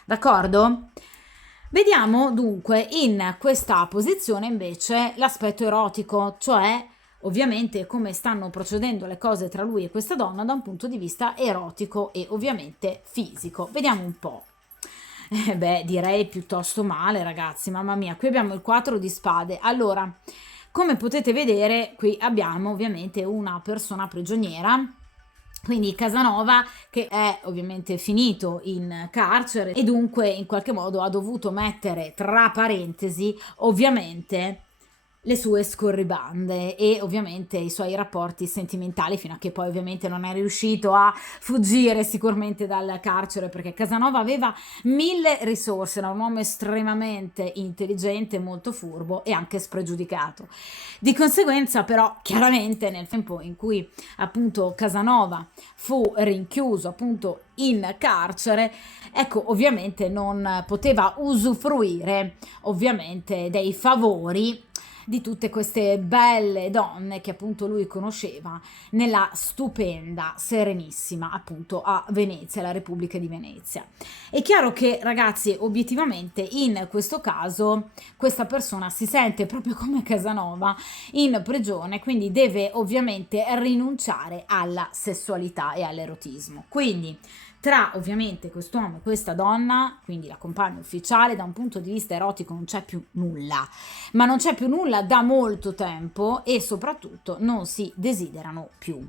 D'accordo? Vediamo dunque in questa posizione invece l'aspetto erotico, cioè ovviamente come stanno procedendo le cose tra lui e questa donna da un punto di vista erotico e ovviamente fisico. Vediamo un po'. Direi piuttosto male, ragazzi, mamma mia. Qui abbiamo il 4 di spade. Allora, come potete vedere, qui abbiamo ovviamente una persona prigioniera, quindi Casanova, che è ovviamente finito in carcere e dunque in qualche modo ha dovuto mettere tra parentesi ovviamente le sue scorribande e ovviamente i suoi rapporti sentimentali, fino a che poi ovviamente non è riuscito a fuggire sicuramente dal carcere, perché Casanova aveva 1000 risorse, era un uomo estremamente intelligente, molto furbo e anche spregiudicato. Di conseguenza però chiaramente nel tempo in cui appunto Casanova fu rinchiuso appunto in carcere, ecco, ovviamente non poteva usufruire ovviamente dei favori di tutte queste belle donne che appunto lui conosceva nella stupenda, serenissima appunto a Venezia, la Repubblica di Venezia. È chiaro che, ragazzi, obiettivamente in questo caso questa persona si sente proprio come Casanova in prigione, quindi deve ovviamente rinunciare alla sessualità e all'erotismo. Quindi tra ovviamente quest'uomo e questa donna, quindi la compagna ufficiale, da un punto di vista erotico non c'è più nulla, ma non c'è più nulla da molto tempo e soprattutto non si desiderano più.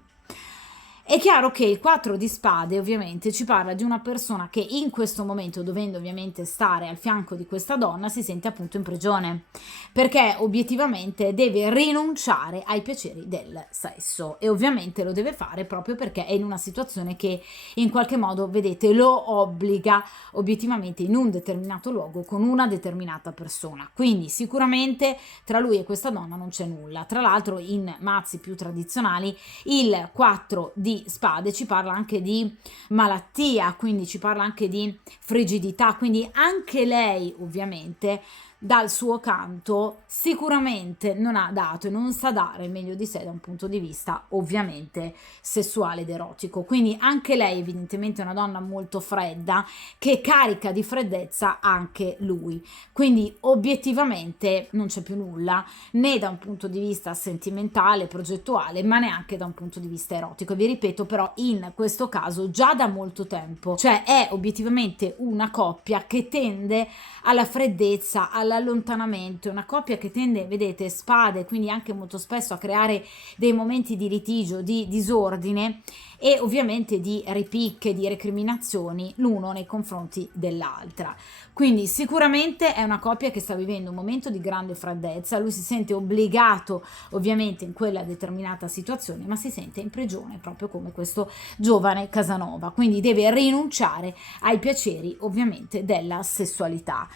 È chiaro che il 4 di spade ovviamente ci parla di una persona che in questo momento, dovendo ovviamente stare al fianco di questa donna, si sente appunto in prigione, perché obiettivamente deve rinunciare ai piaceri del sesso e ovviamente lo deve fare proprio perché è in una situazione che in qualche modo, vedete, lo obbliga obiettivamente in un determinato luogo con una determinata persona. Quindi sicuramente tra lui e questa donna non c'è nulla. Tra l'altro in mazzi più tradizionali il 4 di spade ci parla anche di malattia, quindi ci parla anche di frigidità, quindi anche lei ovviamente dal suo canto sicuramente non ha dato e non sa dare il meglio di sé da un punto di vista ovviamente sessuale ed erotico, quindi anche lei evidentemente è una donna molto fredda che carica di freddezza anche lui, quindi obiettivamente non c'è più nulla né da un punto di vista sentimentale, progettuale, ma neanche da un punto di vista erotico. Vi ripeto però in questo caso già da molto tempo, cioè è obiettivamente una coppia che tende alla freddezza, all'allontanamento, una coppia che tende, vedete, spade, quindi anche molto spesso a creare dei momenti di litigio, di disordine e ovviamente di ripicche, di recriminazioni l'uno nei confronti dell'altra. Quindi sicuramente è una coppia che sta vivendo un momento di grande freddezza, lui si sente obbligato ovviamente in quella determinata situazione, ma si sente in prigione proprio come questo giovane Casanova, quindi deve rinunciare ai piaceri ovviamente della sessualità.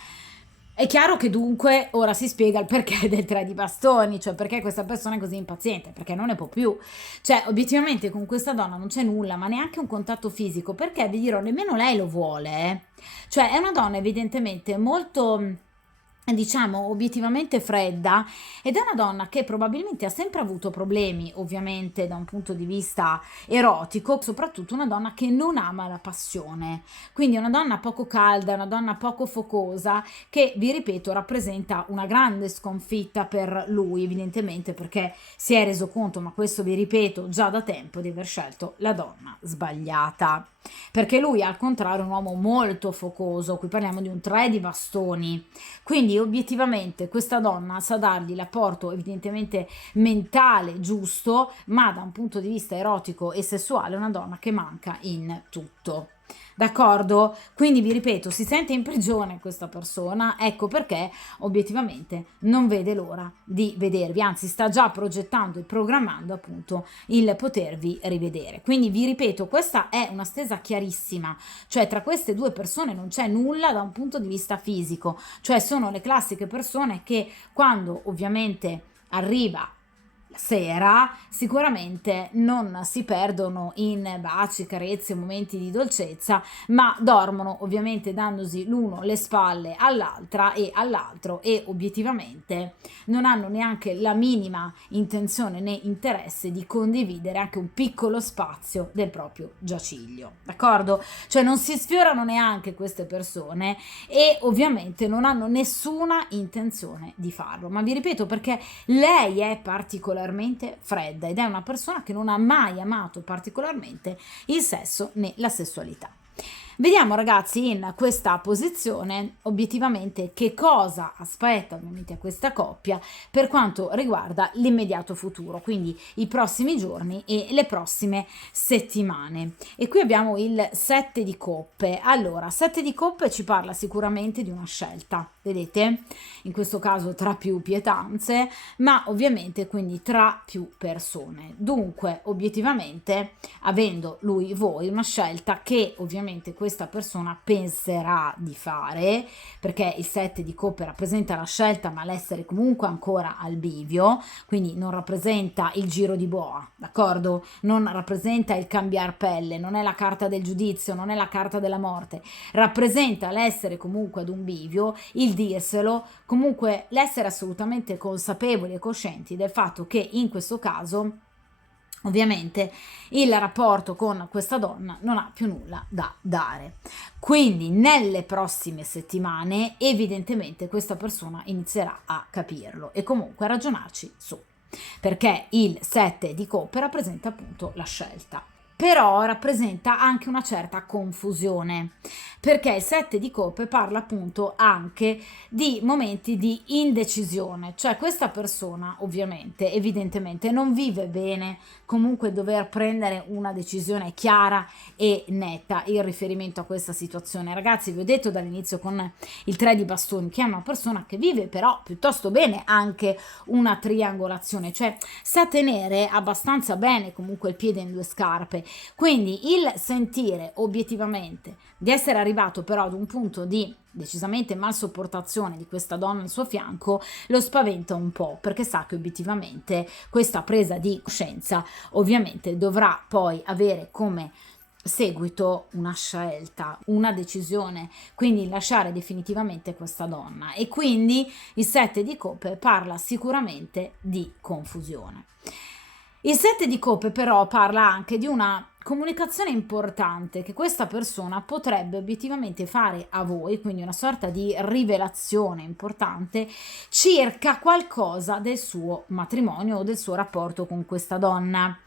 È chiaro che dunque ora si spiega il perché del 3 di bastoni, cioè perché questa persona è così impaziente, perché non ne può più. Cioè, obiettivamente con questa donna non c'è nulla, ma neanche un contatto fisico, perché vi dirò, nemmeno lei lo vuole, eh. Cioè, è una donna evidentemente molto, diciamo, obiettivamente fredda ed è una donna che probabilmente ha sempre avuto problemi, ovviamente da un punto di vista erotico, soprattutto una donna che non ama la passione, quindi una donna poco calda, una donna poco focosa che, vi ripeto, rappresenta una grande sconfitta per lui, evidentemente perché si è reso conto, ma questo vi ripeto già da tempo, di aver scelto la donna sbagliata. perché lui al contrario è un uomo molto focoso, qui parliamo di un 3 di bastoni, quindi obiettivamente questa donna sa dargli l'apporto evidentemente mentale giusto, ma da un punto di vista erotico e sessuale è una donna che manca in tutto. D'accordo? Quindi vi ripeto, si sente in prigione questa persona, ecco perché obiettivamente non vede l'ora di vedervi, anzi sta già progettando e programmando appunto il potervi rivedere. Quindi vi ripeto, questa è una stesa chiarissima, cioè tra queste due persone non c'è nulla da un punto di vista fisico, cioè sono le classiche persone che quando ovviamente arriva sera sicuramente non si perdono in baci, carezze, momenti di dolcezza, ma dormono ovviamente dandosi l'uno le spalle all'altra e all'altro e obiettivamente non hanno neanche la minima intenzione né interesse di condividere anche un piccolo spazio del proprio giaciglio, d'accordo? Cioè non si sfiorano neanche queste persone e ovviamente non hanno nessuna intenzione di farlo, ma vi ripeto perché lei è particolarmente fredda ed è una persona che non ha mai amato particolarmente il sesso né la sessualità. Vediamo ragazzi in questa posizione obiettivamente che cosa aspetta ovviamente a questa coppia per quanto riguarda l'immediato futuro, quindi i prossimi giorni e le prossime settimane. E qui abbiamo il 7 di coppe. Allora, 7 di coppe ci parla sicuramente di una scelta, vedete? In questo caso tra più pietanze, ma ovviamente quindi tra più persone. Dunque, obiettivamente, avendo lui voi una scelta che ovviamente questa persona penserà di fare, perché il 7 di coppe rappresenta la scelta ma l'essere comunque ancora al bivio, quindi non rappresenta il giro di boa, d'accordo? Non rappresenta il cambiar pelle, non è la carta del giudizio, non è la carta della morte, rappresenta l'essere comunque ad un bivio, il dirselo, comunque l'essere assolutamente consapevoli e coscienti del fatto che in questo caso ovviamente il rapporto con questa donna non ha più nulla da dare. Quindi nelle prossime settimane evidentemente questa persona inizierà a capirlo e comunque a ragionarci su, perché il 7 di coppe rappresenta appunto la scelta. Però rappresenta anche una certa confusione, perché il 7 di coppe parla appunto anche di momenti di indecisione, cioè questa persona ovviamente, evidentemente non vive bene comunque dover prendere una decisione chiara e netta in riferimento a questa situazione. Ragazzi, vi ho detto dall'inizio con il 3 di bastoni che è una persona che vive però piuttosto bene anche una triangolazione, cioè sa tenere abbastanza bene comunque il piede in due scarpe. Quindi il sentire obiettivamente di essere arrivato però ad un punto di decisamente mal sopportazione di questa donna al suo fianco lo spaventa un po', perché sa che obiettivamente questa presa di coscienza ovviamente dovrà poi avere come seguito una scelta, una decisione, quindi lasciare definitivamente questa donna. E quindi il 7 di coppe parla sicuramente di confusione. Il 7 di coppe però parla anche di una comunicazione importante che questa persona potrebbe obiettivamente fare a voi, quindi una sorta di rivelazione importante circa qualcosa del suo matrimonio o del suo rapporto con questa donna.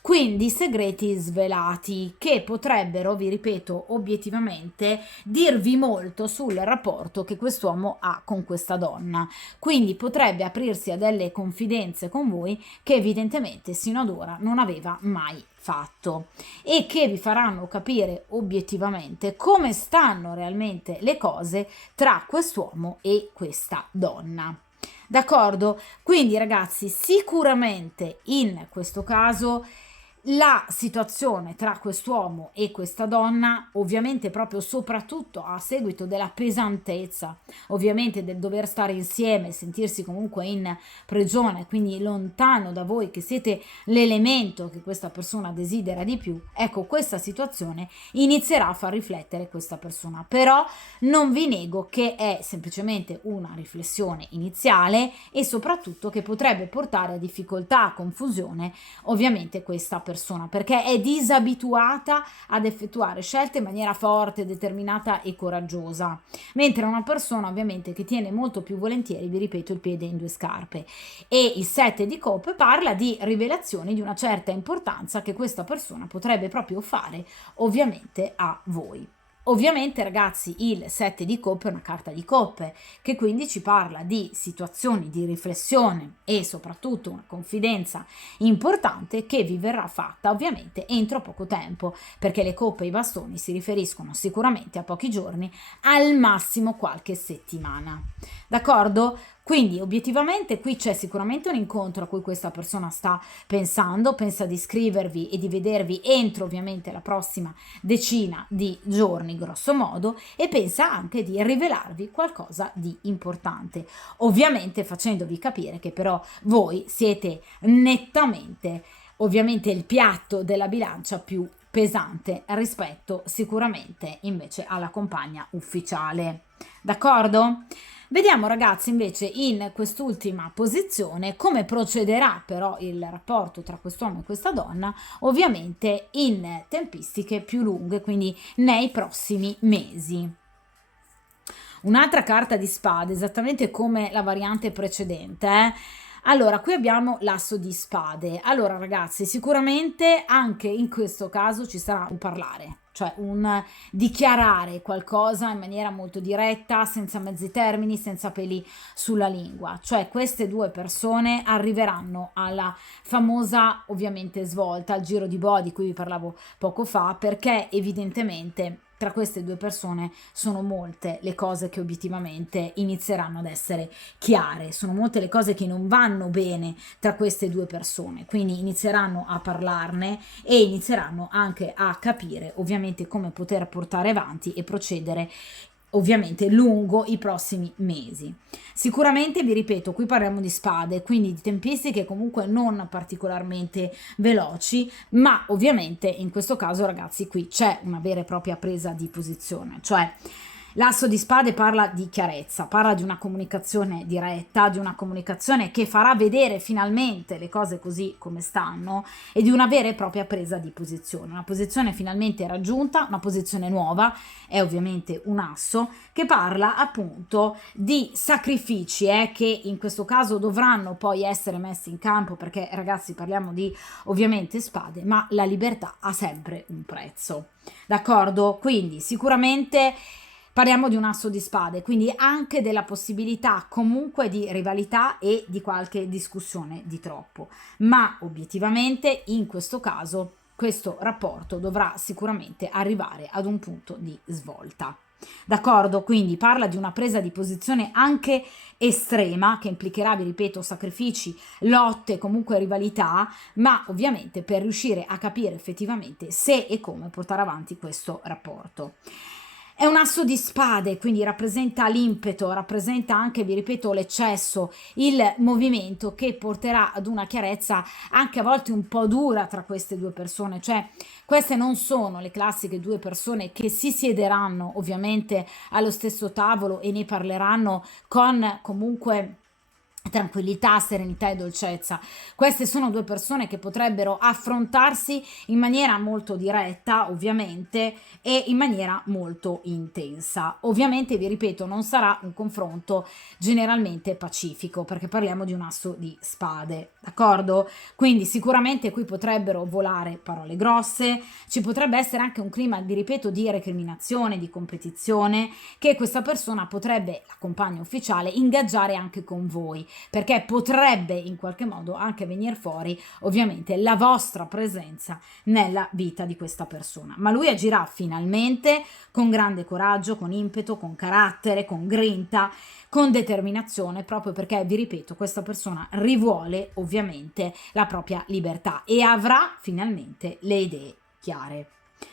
Quindi segreti svelati che potrebbero, vi ripeto, obiettivamente dirvi molto sul rapporto che quest'uomo ha con questa donna. Quindi potrebbe aprirsi a delle confidenze con voi che evidentemente sino ad ora non aveva mai fatto e che vi faranno capire obiettivamente come stanno realmente le cose tra quest'uomo e questa donna. D'accordo? Quindi ragazzi, sicuramente in questo caso la situazione tra quest'uomo e questa donna, ovviamente proprio soprattutto a seguito della pesantezza, ovviamente del dover stare insieme, sentirsi comunque in prigione, quindi lontano da voi che siete l'elemento che questa persona desidera di più, ecco questa situazione inizierà a far riflettere questa persona. Però non vi nego che è semplicemente una riflessione iniziale e soprattutto che potrebbe portare a difficoltà, a confusione ovviamente questa persona. persona, perché è disabituata ad effettuare scelte in maniera forte, determinata e coraggiosa, mentre una persona ovviamente che tiene molto più volentieri, vi ripeto, il piede in due scarpe. E il 7 di coppe parla di rivelazioni di una certa importanza che questa persona potrebbe proprio fare ovviamente a voi. Ovviamente ragazzi il 7 di coppe è una carta di coppe che quindi ci parla di situazioni di riflessione e soprattutto una confidenza importante che vi verrà fatta ovviamente entro poco tempo, perché le coppe e i bastoni si riferiscono sicuramente a pochi giorni, al massimo qualche settimana. D'accordo? Quindi obiettivamente qui c'è sicuramente un incontro a cui questa persona sta pensando, pensa di scrivervi e di vedervi entro ovviamente la prossima decina di giorni grosso modo, e pensa anche di rivelarvi qualcosa di importante, ovviamente facendovi capire che però voi siete nettamente ovviamente il piatto della bilancia più pesante rispetto sicuramente invece alla compagna ufficiale. D'accordo? Vediamo ragazzi invece in quest'ultima posizione come procederà però il rapporto tra quest'uomo e questa donna, ovviamente in tempistiche più lunghe, quindi nei prossimi mesi. Un'altra carta di spade, esattamente come la variante precedente, Allora, qui abbiamo l'asso di spade. Allora, ragazzi, sicuramente anche in questo caso ci sarà un parlare, cioè un dichiarare qualcosa in maniera molto diretta, senza mezzi termini, senza peli sulla lingua. Cioè, queste due persone arriveranno alla famosa, ovviamente, svolta, al giro di boa di cui vi parlavo poco fa, perché evidentemente tra queste due persone sono molte le cose che obiettivamente inizieranno ad essere chiare, sono molte le cose che non vanno bene tra queste due persone, quindi inizieranno a parlarne e inizieranno anche a capire ovviamente come poter portare avanti e procedere ovviamente lungo i prossimi mesi. Sicuramente vi ripeto, qui parliamo di spade, quindi di tempistiche comunque non particolarmente veloci, ma ovviamente in questo caso ragazzi qui c'è una vera e propria presa di posizione, cioè l'asso di spade parla di chiarezza, parla di una comunicazione diretta, di una comunicazione che farà vedere finalmente le cose così come stanno e di una vera e propria presa di posizione, una posizione finalmente raggiunta, una posizione nuova, è ovviamente un asso che parla appunto di sacrifici che in questo caso dovranno poi essere messi in campo, perché ragazzi parliamo di ovviamente spade, ma la libertà ha sempre un prezzo, d'accordo? Quindi sicuramente parliamo di un asso di spade, quindi anche della possibilità comunque di rivalità e di qualche discussione di troppo, ma obiettivamente in questo caso questo rapporto dovrà sicuramente arrivare ad un punto di svolta. D'accordo? Quindi parla di una presa di posizione anche estrema che implicherà, vi ripeto, sacrifici, lotte, comunque rivalità, ma ovviamente per riuscire a capire effettivamente se e come portare avanti questo rapporto. È un asso di spade, quindi rappresenta l'impeto, rappresenta anche, vi ripeto, l'eccesso, il movimento che porterà ad una chiarezza anche a volte un po' dura tra queste due persone, cioè queste non sono le classiche due persone che si siederanno ovviamente allo stesso tavolo e ne parleranno con comunque tranquillità, serenità e dolcezza. Queste sono due persone che potrebbero affrontarsi in maniera molto diretta, ovviamente, e in maniera molto intensa. Ovviamente, vi ripeto, non sarà un confronto generalmente pacifico, perché parliamo di un asso di spade, d'accordo? Quindi sicuramente qui potrebbero volare parole grosse, ci potrebbe essere anche un clima, vi ripeto, di recriminazione, di competizione, che questa persona potrebbe, la compagna ufficiale, ingaggiare anche con voi, perché potrebbe in qualche modo anche venire fuori ovviamente la vostra presenza nella vita di questa persona, ma lui agirà finalmente con grande coraggio, con impeto, con carattere, con grinta, con determinazione, proprio perché vi ripeto, questa persona rivuole ovviamente la propria libertà e avrà finalmente le idee chiare.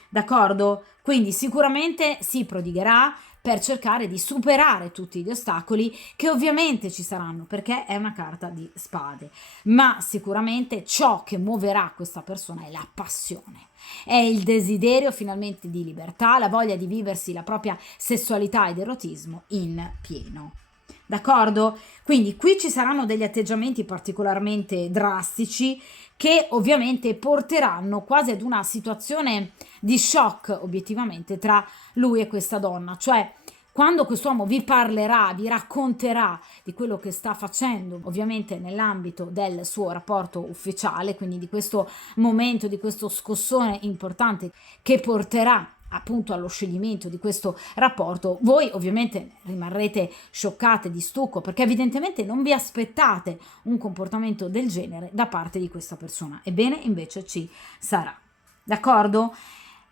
D'accordo? Quindi sicuramente si prodigherà per cercare di superare tutti gli ostacoli che ovviamente ci saranno, perché è una carta di spade, ma sicuramente ciò che muoverà questa persona è la passione, è il desiderio finalmente di libertà, la voglia di viversi la propria sessualità ed erotismo in pieno. d'accordo? Quindi qui ci saranno degli atteggiamenti particolarmente drastici che ovviamente porteranno quasi ad una situazione di shock obiettivamente tra lui e questa donna, cioè quando quest'uomo vi parlerà, vi racconterà di quello che sta facendo, ovviamente nell'ambito del suo rapporto ufficiale, quindi di questo momento, di questo scossone importante che porterà appunto allo scioglimento di questo rapporto, voi ovviamente rimarrete scioccate di stucco perché evidentemente non vi aspettate un comportamento del genere da parte di questa persona. Ebbene, invece ci sarà. D'accordo?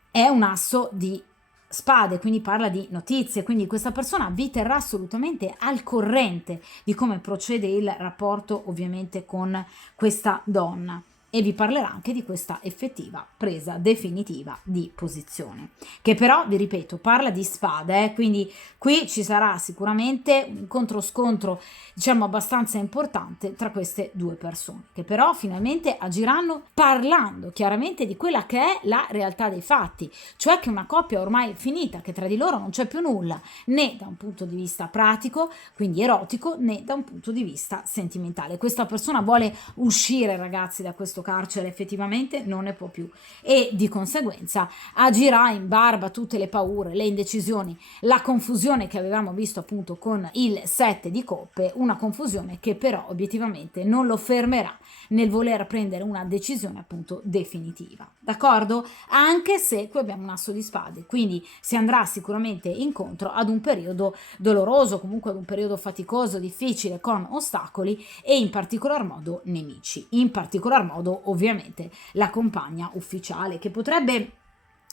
È un asso di spade, quindi parla di notizie, quindi questa persona vi terrà assolutamente al corrente di come procede il rapporto ovviamente con questa donna e vi parlerà anche di questa effettiva presa definitiva di posizione, che però, vi ripeto, parla di spade, quindi qui ci sarà sicuramente un contro-scontro, diciamo, abbastanza importante tra queste due persone, che però finalmente agiranno parlando chiaramente di quella che è la realtà dei fatti, cioè che una coppia ormai finita, che tra di loro non c'è più nulla, né da un punto di vista pratico, quindi erotico, né da un punto di vista sentimentale. Questa persona vuole uscire, ragazzi, da questo carcere, effettivamente non ne può più e di conseguenza agirà in barba a tutte le paure, le indecisioni, la confusione che avevamo visto appunto con il 7 di coppe, una confusione che però obiettivamente non lo fermerà nel voler prendere una decisione appunto definitiva, d'accordo? Anche se qui abbiamo un asso di spade, quindi si andrà sicuramente incontro ad un periodo doloroso, comunque ad un periodo faticoso, difficile, con ostacoli e in particolar modo nemici, in particolar modo ovviamente la compagna ufficiale che potrebbe,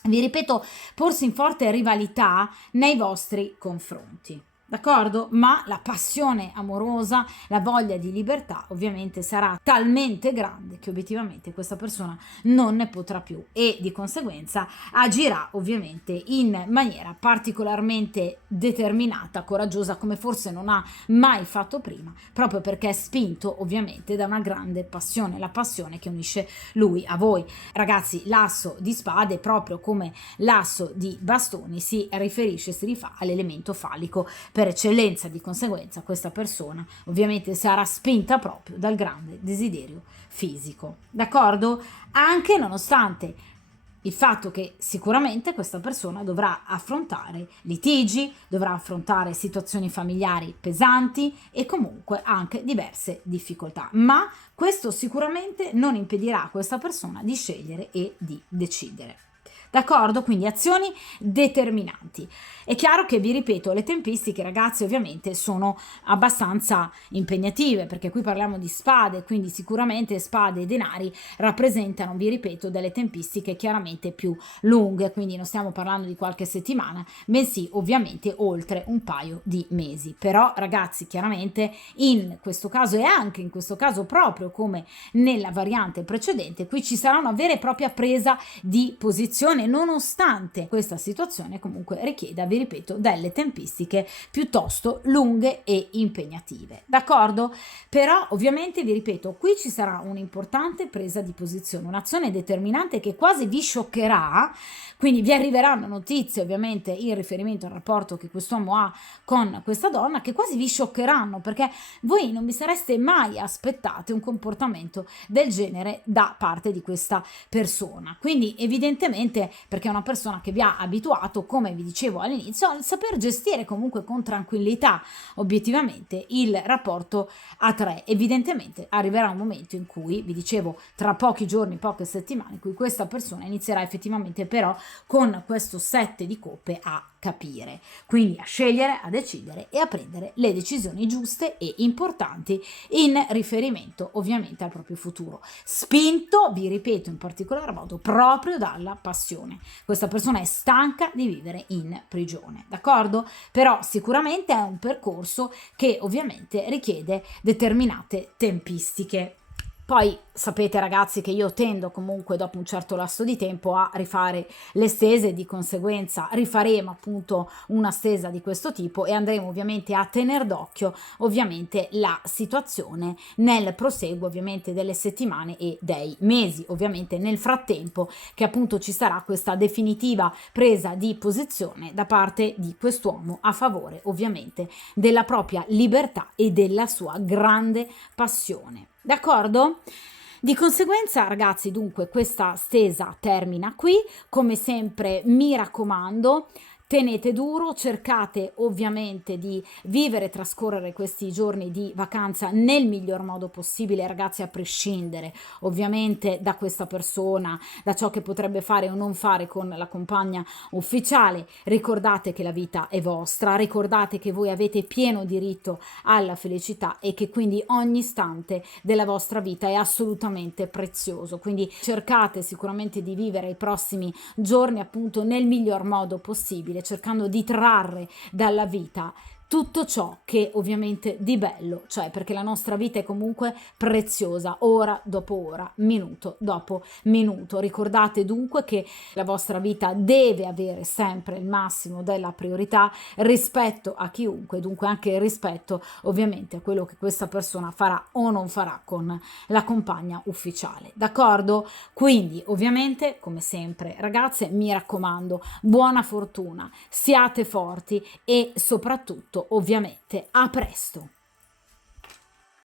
vi ripeto, porsi in forte rivalità nei vostri confronti. D'accordo? Ma la passione amorosa, la voglia di libertà ovviamente sarà talmente grande che obiettivamente questa persona non ne potrà più e di conseguenza agirà ovviamente in maniera particolarmente determinata, coraggiosa, come forse non ha mai fatto prima, proprio perché è spinto ovviamente da una grande passione, la passione che unisce lui a voi. Ragazzi, l'asso di spade, proprio come l'asso di bastoni, si riferisce, si rifà all'elemento falico per eccellenza, di conseguenza questa persona ovviamente sarà spinta proprio dal grande desiderio fisico, d'accordo? Anche nonostante il fatto che sicuramente questa persona dovrà affrontare litigi, dovrà affrontare situazioni familiari pesanti e comunque anche diverse difficoltà, ma questo sicuramente non impedirà a questa persona di scegliere e di decidere. D'accordo? Quindi azioni determinanti. È chiaro che, vi ripeto, le tempistiche, ragazzi, ovviamente sono abbastanza impegnative, perché qui parliamo di spade, quindi sicuramente spade e denari rappresentano, vi ripeto, delle tempistiche chiaramente più lunghe, quindi non stiamo parlando di qualche settimana, bensì ovviamente oltre un paio di mesi. Però, ragazzi, chiaramente in questo caso e anche in questo caso, proprio come nella variante precedente, qui ci sarà una vera e propria presa di posizione, nonostante questa situazione comunque richieda, vi ripeto, delle tempistiche piuttosto lunghe e impegnative, d'accordo? Però ovviamente, vi ripeto, qui ci sarà un'importante presa di posizione, un'azione determinante che quasi vi scioccherà, quindi vi arriveranno notizie ovviamente in riferimento al rapporto che quest'uomo ha con questa donna che quasi vi scioccheranno, perché voi non vi sareste mai aspettate un comportamento del genere da parte di questa persona, quindi evidentemente perché è una persona che vi ha abituato, come vi dicevo all'inizio, a saper gestire comunque con tranquillità obiettivamente il rapporto a tre. Evidentemente arriverà un momento in cui, vi dicevo, tra pochi giorni, poche settimane, in cui questa persona inizierà effettivamente però con questo 7 di coppe a capire, quindi a scegliere, a decidere e a prendere le decisioni giuste e importanti in riferimento ovviamente al proprio futuro, spinto, vi ripeto, in particolar modo proprio dalla passione. Questa persona è stanca di vivere in prigione, d'accordo? Però sicuramente è un percorso che ovviamente richiede determinate tempistiche. Poi sapete ragazzi che io tendo comunque dopo un certo lasso di tempo a rifare le stese, di conseguenza rifaremo appunto una stesa di questo tipo e andremo ovviamente a tener d'occhio ovviamente la situazione nel proseguo ovviamente delle settimane e dei mesi, ovviamente nel frattempo che appunto ci sarà questa definitiva presa di posizione da parte di quest'uomo a favore ovviamente della propria libertà e della sua grande passione. D'accordo? Di conseguenza, ragazzi, dunque questa stesa termina qui. Come sempre, mi raccomando, tenete duro, cercate ovviamente di vivere e trascorrere questi giorni di vacanza nel miglior modo possibile, ragazzi, a prescindere ovviamente da questa persona, da ciò che potrebbe fare o non fare con la compagna ufficiale. Ricordate che la vita è vostra, ricordate che voi avete pieno diritto alla felicità e che quindi ogni istante della vostra vita è assolutamente prezioso. Quindi cercate sicuramente di vivere i prossimi giorni appunto nel miglior modo possibile, cercando di trarre dalla vita tutto ciò che ovviamente di bello c'è, perché la nostra vita è comunque preziosa, ora dopo ora, minuto dopo minuto. Ricordate dunque che la vostra vita deve avere sempre il massimo della priorità rispetto a chiunque, dunque anche rispetto ovviamente a quello che questa persona farà o non farà con la compagna ufficiale. D'accordo? Quindi ovviamente, come sempre, ragazze, mi raccomando, buona fortuna, siate forti e soprattutto ovviamente a presto.